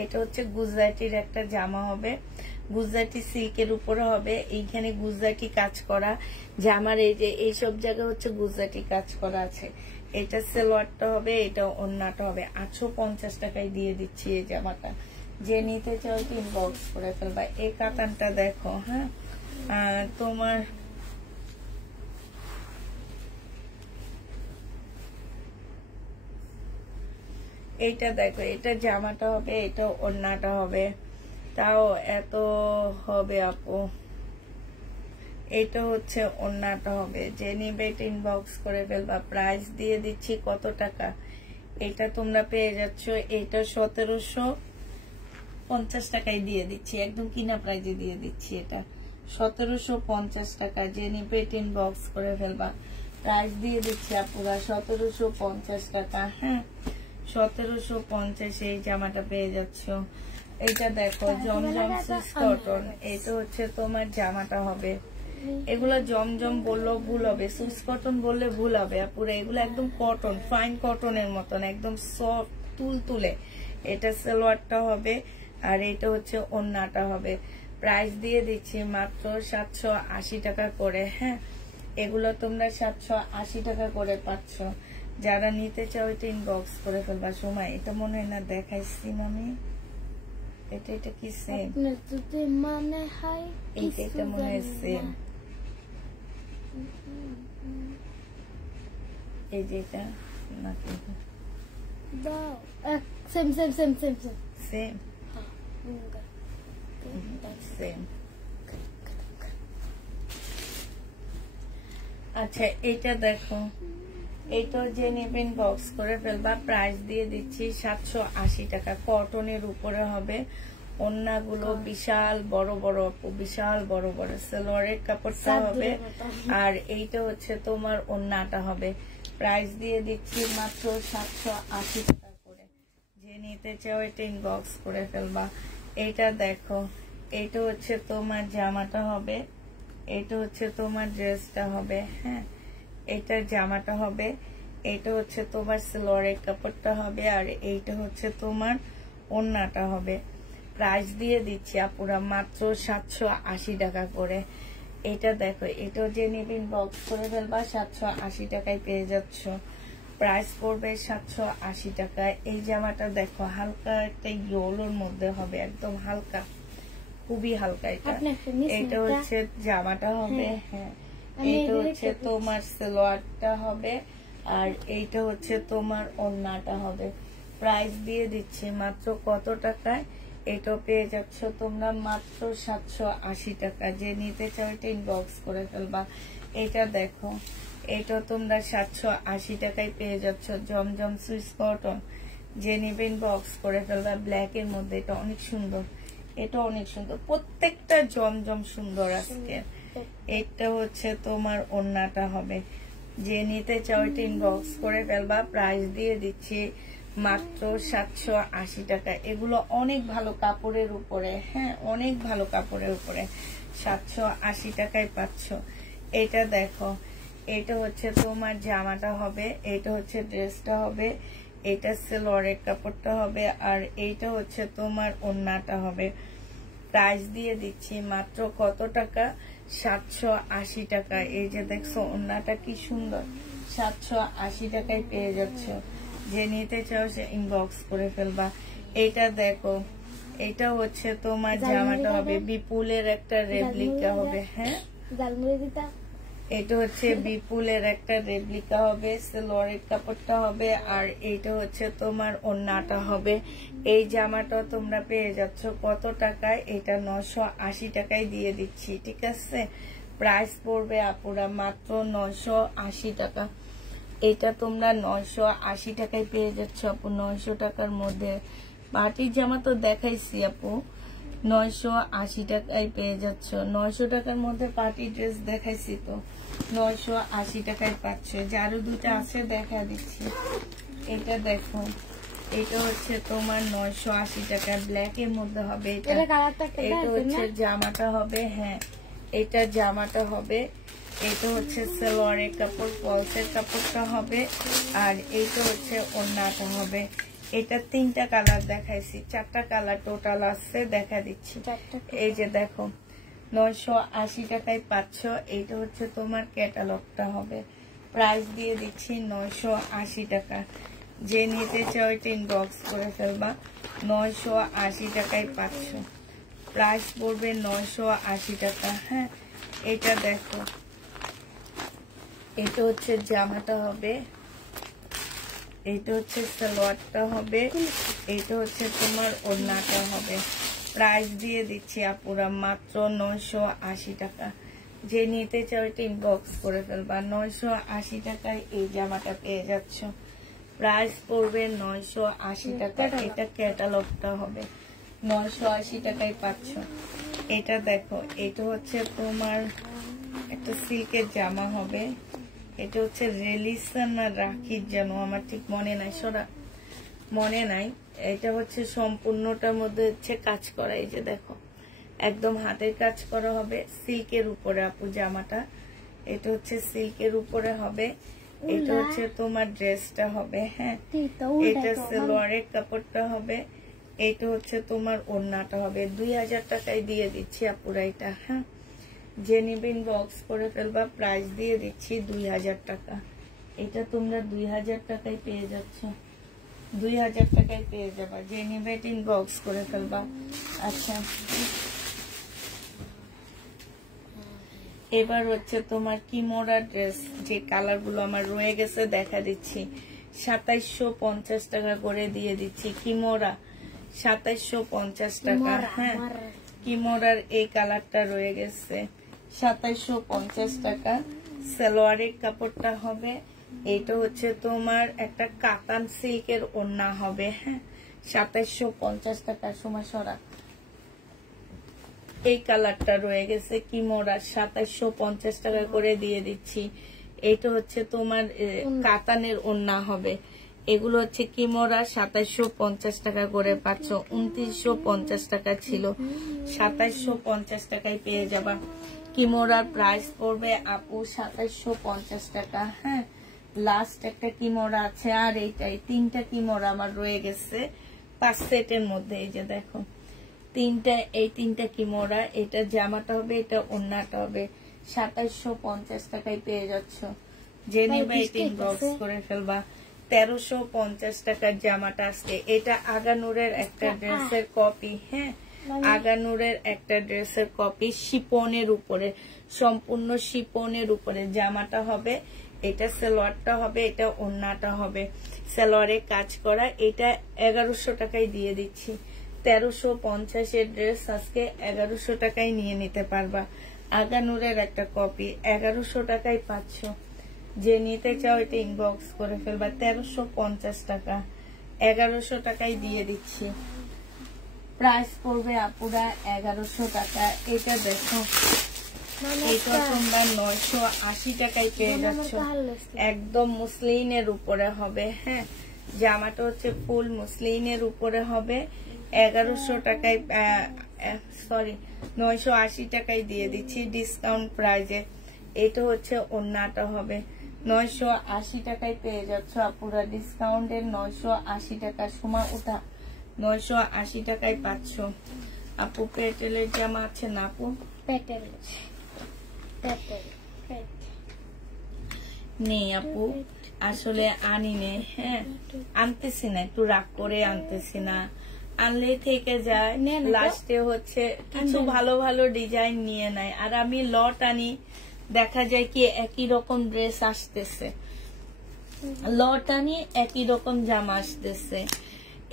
এটা হচ্ছে গুজরাটির একটা জামা হবে, গুজরাটি সিল্কের উপরে হবে। এইখানে গুজরাটি কাজ করা জামার, এই যে এইসব জায়গায় হচ্ছে গুজরাটি কাজ করা আছে। এটা সালোয়ারটা হবে, এটা ওড়নাটা হবে। 850 টাকায় দিয়ে দিচ্ছি এই জামাটা। যে নিতে চাও ইনবক্স করে ফেলবা। এই কাতানটা দেখো। হ্যাঁ তোমার এইটা দেখো, এটা জামাটা হবে, এটা ওড়নাটা হবে, তাও এত হবে আপু। এটা হচ্ছে ওড়নাটা হবে, যে নিবে এটা ইনবক্স করে ফেলবা। প্রাইস দিয়ে দিচ্ছি কত টাকা, এটা তোমরা পেয়ে যাচ্ছ, এটা 1750 টাকায় দিয়ে দিচ্ছি, একদম কিনা প্রাইজে দিয়ে দিচ্ছি। এটা 1750 টাকা, যে নিবে এটা ইনবক্স করে ফেলবা। প্রাইস দিয়ে দিচ্ছি আপুরা 1750 টাকা। হ্যাঁ 1750 এই জামাটা পেয়ে যাচ্ছ। এইটা দেখো জমজম সুইস কটন, এটা হচ্ছে তোমার জামাটা হবে। এগুলা জমজম বললেও ভুল হবে, সুইস কটন বললে ভুল হবে আপুরা। এগুলো একদম কটন, ফাইন কটনের মতন, একদম সফট তুলতুলে। এটা সালোয়ারটা হবে, আর এটা হচ্ছে ওড়নাটা হবে। প্রাইস দিয়ে দিচ্ছি মাত্র 780 টাকা করে। হ্যাঁ এগুলো তোমরা 780 টাকা করে পাচ্ছ। যারা নিতে চাও এটা ইনবক্স করে ফেলবা। সময় এটা মনে হয় না দেখাইছি আমি, এটা কি সেম? মনে হয় এটা মনে হয় সেম। এই যেটা নাকি দাও same same same same same same same. আচ্ছা এটা দেখো, এইটা যে নেবেন বক্স করে ফেলবা। প্রাইস দিয়ে দিচ্ছি 780 টাকা। কটনের উপরে হবে, ওড়নাগুলো বিশাল বড় বড়, বিশাল বড় বড়। সালোয়ারের কাপড়টা হবে, আর এইটা হচ্ছে তোমার ওড়নাটা হবে। প্রাইস দিয়ে দিচ্ছি মাত্র 780 টাকা করে। যে নিতে চাও এটা ইনবক্স করে ফেলবা। এইটা দেখো, এইটা হচ্ছে তোমার জামাটা হবে, এটা হচ্ছে তোমার ড্রেসটা হবে। হ্যাঁ এটা জামাটা হবে, এটা হচ্ছে তোমার সালোয়ারের কাপড়টা হবে, আর এইটা হচ্ছে তোমার ওড়নাটা হবে। প্রাইস দিয়ে দিচ্ছি আপুরা মাত্র 780 টাকা করে। এটা দেখো, এটাও যে নিবেন বক্স করে ফেলবা, 780 টাকায় পেয়ে যাচ্ছ। প্রাইস পড়বে 780 টাকা। এই জামাটা দেখো, হালকা একটা ইয়েলোর মধ্যে হবে, একদম হালকা, খুবই হালকা। এটা হচ্ছে জামাটা হবে। হ্যাঁ এইটা হচ্ছে তোমার সালোয়ারটা হবে, আর এইটা হচ্ছে তোমার ওড়নাটা হবে। প্রাইস দিয়ে দিচ্ছি মাত্র কত টাকায়, এটা পেয়ে যাচ্ছ তোমরা মাত্র 780 টাকা। যে নিতে চাও এটা ইনবক্স করে ফেলবা। এটা দেখো, এটা তোমরা 780 টাকায় পেয়ে যাচ্ছ। জমজম সুইস কটন, যে নিবে ইনবক্স করে ফেলবা। ব্ল্যাক এর মধ্যে, এটা অনেক সুন্দর, এটা অনেক সুন্দর, প্রত্যেকটা জমজম সুন্দর আজকে। এটা হচ্ছে তোমার ওড়নাটা হবে। যে নিতে চাও এটা ইনবক্স করে ফেলবা। প্রাইস দিয়ে দিচ্ছি মাত্র 780 টাকা। এগুলো অনেক ভালো কাপড়ের উপরে। হ্যাঁ অনেক ভালো কাপড়ের উপরে 780 টাকায় পাচ্ছ। এটা দেখো, এটা হচ্ছে তোমার জামাটা হবে, এটা হচ্ছে ড্রেসটা হবে, এটা সালোয়ারের কাপড়টা হবে, আর এইটা হচ্ছে তোমার ওড়নাটা হবে। প্রাইস দিয়ে দিচ্ছি মাত্র কত টাকা, 780 টাকা। এই যে দেখছো ওড়নাটা কি সুন্দর, 780 টাকায় পেয়ে যাচ্ছ। যে নিতে চাও সে ইনবক্স করে ফেলবা। এইটা দেখো, এটা হচ্ছে তোমার জামাটা হবে, বিপুলের একটা রেপ্লিকা হবে। হ্যাঁ এটা হচ্ছে বিপুলের একটা রেপ্লিকা হবে, সালোয়ারের কাপড়টা হবে, আর এইটা হচ্ছে তোমার ওড়নাটা হবে। এই জামাটা তোমরা পেয়ে যাচ্ছ কত টাকায়, এটা 980 টাকায় দিয়ে দিচ্ছি। ঠিক আছে, প্রাইস পড়বে আপুরা মাত্র 980 টাকা। এটা তোমরা 980 টাকায় পেয়ে যাচ্ছ আপু। 900 টাকার মধ্যে পার্টির জামা তো দেখাইছি আপু, 980 টাকায় পেয়ে যাচ্ছ। 900 টাকার মধ্যে পার্টি ড্রেস দেখাইছি তো, 980 টাকায় পাচ্ছ। যারও দুটো আছে দেখা দিচ্ছি। এটা দেখো, এটা হচ্ছে তোমার 980 টাকা, ব্ল্যাক এর মধ্যে হবে। এটা হচ্ছে জামাটা হবে। হ্যাঁ এটা জামাটা হবে, এটা হচ্ছে সালোয়ারের কাপড়, ফলসের কাপড়টা হবে, আর এইটা হচ্ছে ওড়নাটা হবে। এটা 3টা কালার দেখাইছি, 4টা কালার টোটাল আছে, দেখা দিচ্ছি। এই যে দেখো 980 টাকায় পাচ্ছ। এইটা হচ্ছে তোমার ক্যাটালগটা হবে। প্রাইস দিয়ে দিচ্ছি 980 টাকা। যে নিতে চাও এটা ইনবক্স করে ফেলবা। 980 টাকায় পাচ্ছ। প্রাইস পড়বে 980 টাকা। হ্যাঁ এটা দেখো, এটা হচ্ছে জামাটা হবে, এইটা হচ্ছে সালোয়ারটা হবে, এইটা হচ্ছে তোমার ওড়নাটা হবে। প্রাইস দিয়ে দিচ্ছি আপুরা মাত্র 980 টাকা। যে নিতে চাও এটা ইনবক্স করে ফেলবা। 980 টাকায় এই জামাটা পেয়ে যাচ্ছ। প্রাইস পড়বে 980 টাকা। এটা ক্যাটালগটা হবে, 980 টাকায় পাচ্ছ। এটা দেখো, এটা হচ্ছে তোমার একটা সিল্কের জামা হবে। এটা হচ্ছে রেলিসন না রাখির যেন, আমার ঠিক মনে নাই, মনে নাই। এটা হচ্ছে সম্পূর্ণটার মধ্যে হচ্ছে কাজ করা। এই যে দেখো, একদম হাতের কাজ করা হবে সিল্কের উপরে আপু জামাটা। এটা হচ্ছে সিল্কের উপরে হবে। এটা হচ্ছে তোমার ড্রেসটা হবে। হ্যাঁ, এটা সালোয়ারের কাপড়টা হবে। এটা হচ্ছে তোমার ওড়নাটা হবে। 2000 টাকায় দিয়ে দিচ্ছি আপুরা এটা। হ্যাঁ, যে নিবেন বক্স করে ফেলবা। প্রাইস দিয়ে দিচ্ছি 2000 টাকা। এটা তোমরা 2000 টাকায় পেয়ে যাচ্ছ। 2000 টাকায় পেয়ে যাবা। যে নিবে ইনবক্স করে ফেলবা। আচ্ছা, এবার হচ্ছে তোমার কিমোরা ড্রেস। যে কালার গুলো আমার রয়ে গেছে দেখা দিচ্ছি। 2750 টাকা করে দিয়ে দিচ্ছি কিমোরা। 2750 টাকা। হ্যাঁ, কিমোরার এই কালারটা রয়ে গেছে 2750 টাকা। সালোয়ারের কাপড়টা হবে। এটা হচ্ছে তোমার একটা কাতান সিল্কের ওড়না হবে। হ্যাঁ, 2750 টাকা। সময় সরা, এই কালারটা রয়ে গেছে কিমোরা, 2750 টাকা করে দিয়ে দিচ্ছি। এইটা হচ্ছে তোমার কাতানের ওড়না হবে। এগুলো হচ্ছে কিমোরা, 2750 টাকা করে পাচ্ছ। 2950 টাকা ছিল, 2750 টাকায় পেয়ে যাবা। কিমোরার প্রাইস পড়বে আপু 2750 টাকা। হ্যাঁ, লাস্ট একটা কিমোরা আছে। আর এইটাই 3টা কিমোরা আমার রয়ে গেছে 5 সেটের মধ্যে। এই যে দেখো, এই 3টা কিমোরা। এটা জামাটা হবে, এটা ওড়নাটা হবে। 2750 টাকায় পেয়ে যাচ্ছ। যে নিবে এটা ইনবক্স করে ফেলবা। 1350 টাকার জামাটা আসছে। এটা আগানুরের একটা ড্রেসের কপি। হ্যাঁ, আগানুরের একটা ড্রেসের কপি, শিপনের উপরে, সম্পূর্ণ শিপনের উপরে জামাটা হবে। এটা সালোয়ারটা হবে, এটা ওড়নাটা হবে। সালোয়ারে কাজ করা। এটা 1100 টাকায় দিয়ে দিচ্ছি। 1350 এর ড্রেস আজকে 1100 টাকায় নিয়ে নিতে পারবা। আগানুরের একটা কপি 1100 টাকায় পাচ্ছ। যে নিতে চাও এটা ইনবক্স করে ফেলবা। 1350 টাকা, 1100 টাকায় দিয়ে দিচ্ছি। প্রাইস পড়বে আপুরা 1100 টাকা। এটা দেখো, এটা তোমরা 980 টাকায় পেয়ে যাচ্ছ। একদম মুসলিনের উপরে হবে। হ্যাঁ, জামাটা হচ্ছে ফুল মুসলিনের উপরে হবে। 1100 টাকায়, সরি 980 টাকায় দিয়ে দিচ্ছি ডিসকাউন্ট প্রাইজে। এটা হচ্ছে ওড়নাটা হবে। 980 টাকায় পেয়ে যাচ্ছ আপুরা। ডিসকাউন্টের 980 টাকা। সময় উঠা, 980 টাকায় পাচ্ছ। আপু পেটেলের জামা আছে না আপু? নেই আপু, আসলে আনি নেই। হ্যাঁ, আনতেছি না, একটু রাগ করে আনতেছি না। আনলে থেকে যায়, লাস্টে হচ্ছে কিছু ভালো ভালো ডিজাইন নিয়ে নেয়। আর আমি লট আনি, দেখা যায় কি একই রকম ড্রেস আসতেছে। লট আনি, একই রকম জামা আসতেছে।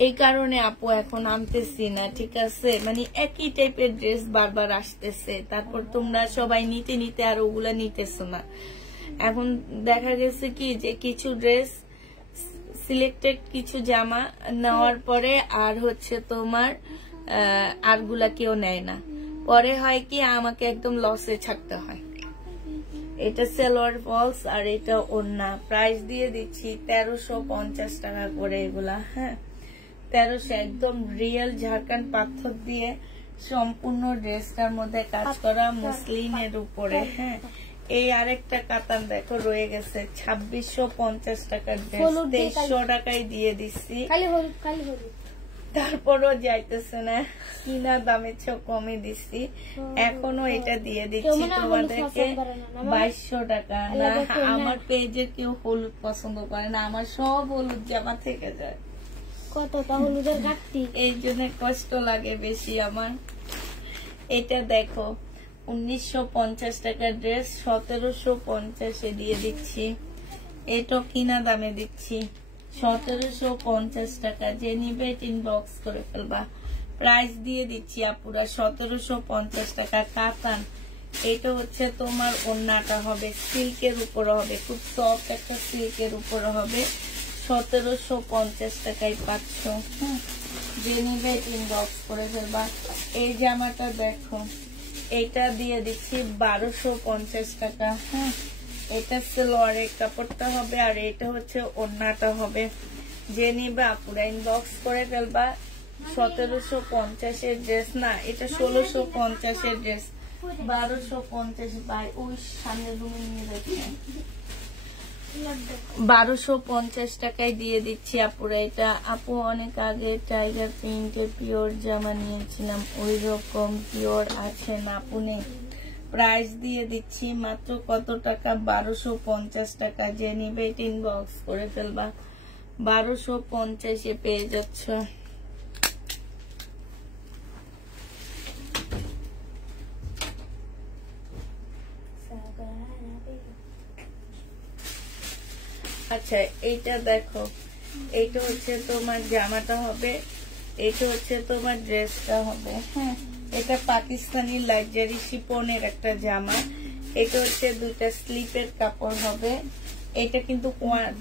এই কারণে আপু এখন আনতেছি না। ঠিক আছে, মানে একই টাইপের ড্রেস বারবার আসতেছে। তারপর তোমরা সবাই নিতে নিতে আর ওগুলা নিতেছো না। এখন দেখা গেছে কি যে কিছু ড্রেস সিলেক্টেড, কিছু জামা নেওয়ার পরে আর হচ্ছে তোমার আরগুলা কেউ নেয় না। পরে হয় কি আমাকে একদম লসে ছাড়তে হয়। এটা সালোয়ার ফলস আর এটা ওড়না। প্রাইস দিয়ে দিচ্ছি 1350 টাকা করে এগুলা। হ্যাঁ, 1300। একদম রিয়েল ঝাড়খণ্ড পাথর দিয়ে সম্পূর্ণ ড্রেসটার মধ্যে কাজ করা মুসলিনের উপরে। হ্যাঁ, এই আরেকটা কাতান দেখো রয়ে গেছে 2650 টাকার ড্রেস, 2300 টাকায় দিয়ে দিচ্ছি। তারপরও যাইতেছে না, কিনা দামের চেয়ে কমে দিচ্ছি। এখনো এটা দিয়ে দিচ্ছি তোমাদেরকে 2200 টাকা। না, আমার পেজে কেউ হলুদ পছন্দ করে না, আমার সব হলুদ জামা থেকে যায়। কতটা হলুদের ঘাটতি, এই জন্য কষ্ট লাগে বেশি আমার। এটা দেখো 1950 টাকার ড্রেস 1750 দিয়ে দিচ্ছি। এটা কিনা দামে দিচ্ছি 1750 টাকা। যে নিবে ইনবক্স করে ফেলবা। প্রাইস দিয়ে দিচ্ছি আপুরা 1750 টাকা। কাতান, এটা হচ্ছে তোমার ওড়নাটা হবে সিল্কের উপরে হবে, খুব সফট একটা সিল্কের উপরে হবে। 1750 টাকায় পাচ্ছ। যে নিবে ইনবক্স করে ফেলবা। এই জামাটা দেখো, এটা দিয়ে দিচ্ছি 1250 টাকা। এটা সালোয়ারের কাপড়টা হবে আর এটা হচ্ছে ওড়নাটা হবে। যে নিবে আপুরা ইনবক্স করে ফেলবা। 1750 এর ড্রেস না, এটা 1650 এর ড্রেস। 1250 বাই ওই সামনে রুমে নিয়ে যাচ্ছে। 1250 টাকায় দিয়ে দিচ্ছি আপুরা। এটা আপু অনেক আগে টাইগার প্রিন্টের পিওর জামা নিয়েছিলাম, ওই রকম পিওর আছে না আপু নেই। প্রাইস দিয়ে দিচ্ছি মাত্র কত টাকা? 1250 টাকা। যে নিবে ইনবক্স করে ফেলবা। 1250 এ পেয়ে যাচ্ছ। আচ্ছা এইটা দেখো, এইটা হচ্ছে তোমার জামাটা হবে, এটা হচ্ছে তোমার ড্রেসটা হবে। এটা পাকিস্তানি লাক্সারি শিপনের একটা জামা। এটা হচ্ছে দুইটা স্লিপের কাপড় হবে। এটা কিন্তু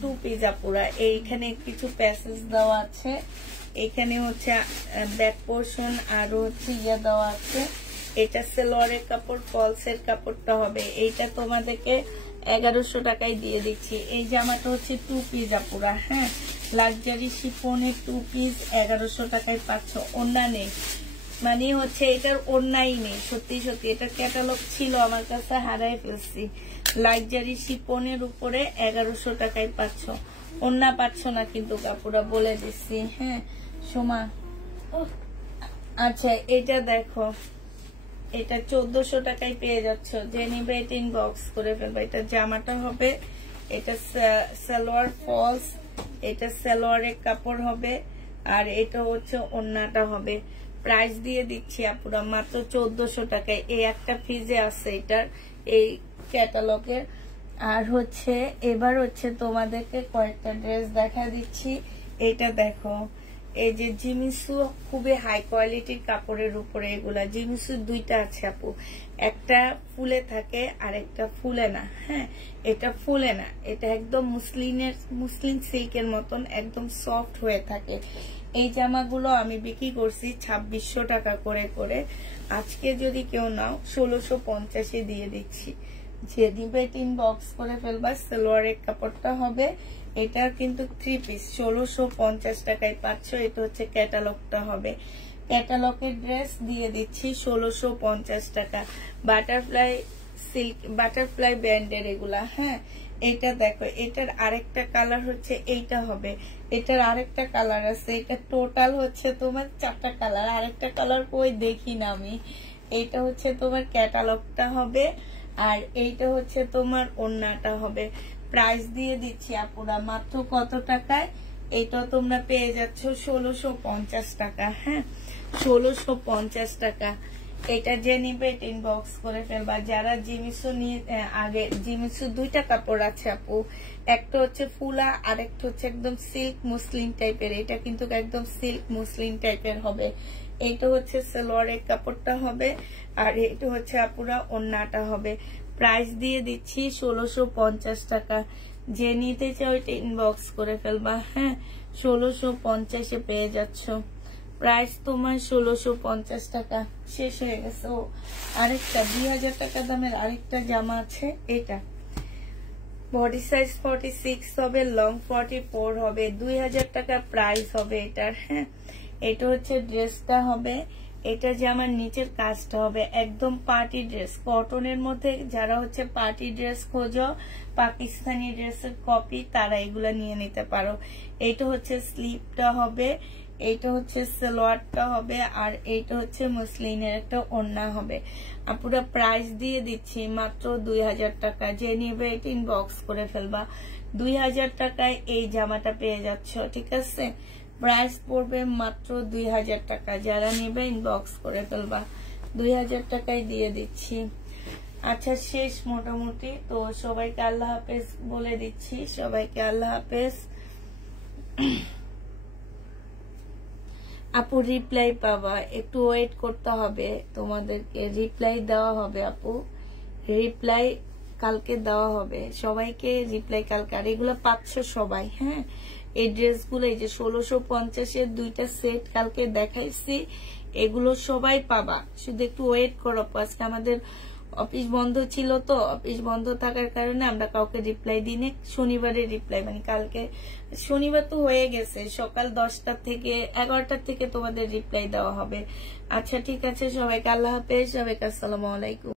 2 পিস আপুরা। এইখানে কিছু প্যাসেজ দেওয়া আছে, এখানে হচ্ছে ব্যাক পোর্শন আর হচ্ছে দেওয়া আছে। এটা সালোয়ারের কাপড়, ফলসের কাপড়টা হবে। এইটা তোমাদেরকে 1100 টাকায় দিয়ে দিচ্ছি। এই জামাটা হচ্ছে 2 পিস আপুরা। লাক্সারি শিফনের 2 পিস 1100 টাকায় পাচ্ছ। ওড়না নেই, মানে হচ্ছে এটার ওড়নাই নেই। সত্যি সত্যি এটার ক্যাটালগ ছিল আমার কাছে, হারাই ফেলছি। লাক্সারি শিফনের উপরে 1100 টাকায় পাচ্ছ। ওড়না পাচ্ছ না কিন্তু কাপুরা, বলে দিচ্ছি। সোমা, আচ্ছা এটা দেখো, এটা 1400 টাকায় পেয়ে যাচ্ছ। যে নিবে এটা ইনবক্স করে ফেলবে। এটা জামাটা হবে, এটা সালোয়ার ফলস, এটা সালোয়ারের কাপড় হবে আর এটা হচ্ছে ওড়নাটা হবে। প্রাইস দিয়ে দিচ্ছি আপুরা মাত্র 1400 টাকায়। এই একটা ফ্রিজে আছে এটার এই ক্যাটালগের। আর হচ্ছে এবার হচ্ছে তোমাদেরকে কয়েকটা ড্রেস দেখা দিচ্ছি। এটা দেখো, এই যে জিমিসু, খুবই হাই কোয়ালিটির কাপড়ের উপরে এগুলা। জিমিসু 2টা আছে আপু, একটা ফুলে থাকে আর একটা ফুলে না। এটা ফুলে না, এটা একদম মুসলিম সিল্কের মতন একদম সফট হয়ে থাকে। এই জামাগুলো আমি বিক্রি করছি 2600 টাকা করে করে। আজকে যদি কেউ নাও 1650 দিয়ে দিচ্ছি। যে নিবে ইনবক্স করে ফেলবা। সালোয়ারের কাপড়টা হবে, এটা কিন্তু 3 পিস 1650 টাকায় পাচ্ছ। এটা হচ্ছে ক্যাটালগটা হবে। ক্যাটালগের ড্রেস দিয়ে দিচ্ছি 1650 টাকা। বাটারফ্লাই সিল্ক, বাটারফ্লাই ব্র্যান্ডের এগুলা। এটা দেখো, এটার আরেকটা কালার হচ্ছে এইটা হবে। এটার আরেকটা কালার আছে। এটা টোটাল হচ্ছে তোমার 4টা কালার, আরেকটা কালার কই দেখি না আমি। এইটা হচ্ছে তোমার ক্যাটালগটা হবে আর এইটা হচ্ছে তোমার ওড়নাটা হবে। প্রাইস দিয়ে দিচ্ছি আপুরা মাত্র কত টাকায়? এটা তোমরা পেয়ে যাচ্ছ 1650 টাকা। 1650 টাকা। এটা যে নিবে ইনবক্স করে ফেলবা। যারা জিমিসু নিয়ে, আগে জিমিসু 2টা কাপড় আছে আপু, একটা হচ্ছে ফুলা আর একটা হচ্ছে একদম সিল্ক মুসলিম টাইপের। এটা কিন্তু একদম সিল্ক মুসলিম টাইপের হবে। এইটা হচ্ছে সালোয়ারের কাপড়টা হবে আর এটা হচ্ছে আপুরা ওড়নাটা হবে। প্রাইস দিয়ে দিচ্ছি 1650 টাকা। যে নিতে চাও এটা ইনবক্স করে ফেলবা। 1650 পেয়ে যাচ্ছ। প্রাইস তোমার 1650 টাকা। শেষ হয়ে গেছে। ও আরেকটা 2000 টাকা দামের আরেকটা জামা আছে। এটা বডি সাইজ 46 হবে, লং 44 হবে, 2000 টাকা প্রাইস হবে এটার। এটা হচ্ছে ড্রেসটা হবে। এটা জামার নিচের কাজটা হবে একদম পার্টি ড্রেস, কটনের মধ্যে। যারা হচ্ছে পার্টি ড্রেস খোঁজো, পাকিস্তানি ড্রেসের কপি, তারা এগুলা নিয়ে নিতে পারো। এইটা হচ্ছে স্লিপটা হবে, এইটা হচ্ছে সালোয়ারটা হবে আর এইটা হচ্ছে মুসলিনের একটা ওড়না হবে। পুরো প্রাইস দিয়ে দিচ্ছি মাত্র 2000 টাকা। যে নিবে এটা ইনবক্স করে ফেলবা। 2000 টাকায় এই জামাটা পেয়ে যাচ্ছ, ঠিক আছে? প্রাইস পড়বে মাত্র 2000 টাকা। যারা নিবে ইনবক্স করে ফেলবা। 2000 টাকায় দিয়ে দিচ্ছি। আচ্ছা শেষ মোটামুটি। তো সবাইকে আল্লাহ হাফেজ বলে দিচ্ছি। সবাইকে আল্লাহ হাফেজ। আপু রিপ্লাই পাবা, একটু ওয়েট করতে হবে, তোমাদেরকে রিপ্লাই দেওয়া হবে আপু, রিপ্লাই কালকে দেওয়া হবে সবাইকে, রিপ্লাই কালকে। আর এগুলো 500 সবাই, হ্যাঁ এই ড্রেসগুলো এই যে 1650-এর 2টা সেট কালকে দেখাইছি, এগুলো সবাই পাবা, শুধু একটু ওয়েট করো। আজকে আমাদের অফিস বন্ধ ছিল, তো অফিস বন্ধ থাকার কারণে আমরা কাউকে রিপ্লাই দিইনি, শনিবারে রিপ্লাই, মানে কালকে শনিবার তো হয়ে গেছে, সকাল 10টা থেকে 11টা থেকে তোমাদের রিপ্লাই দেওয়া হবে। আচ্ছা ঠিক আছে, সবাইকে আল্লাহ হাফেজ, সবাইকে আসসালামু আলাইকুম।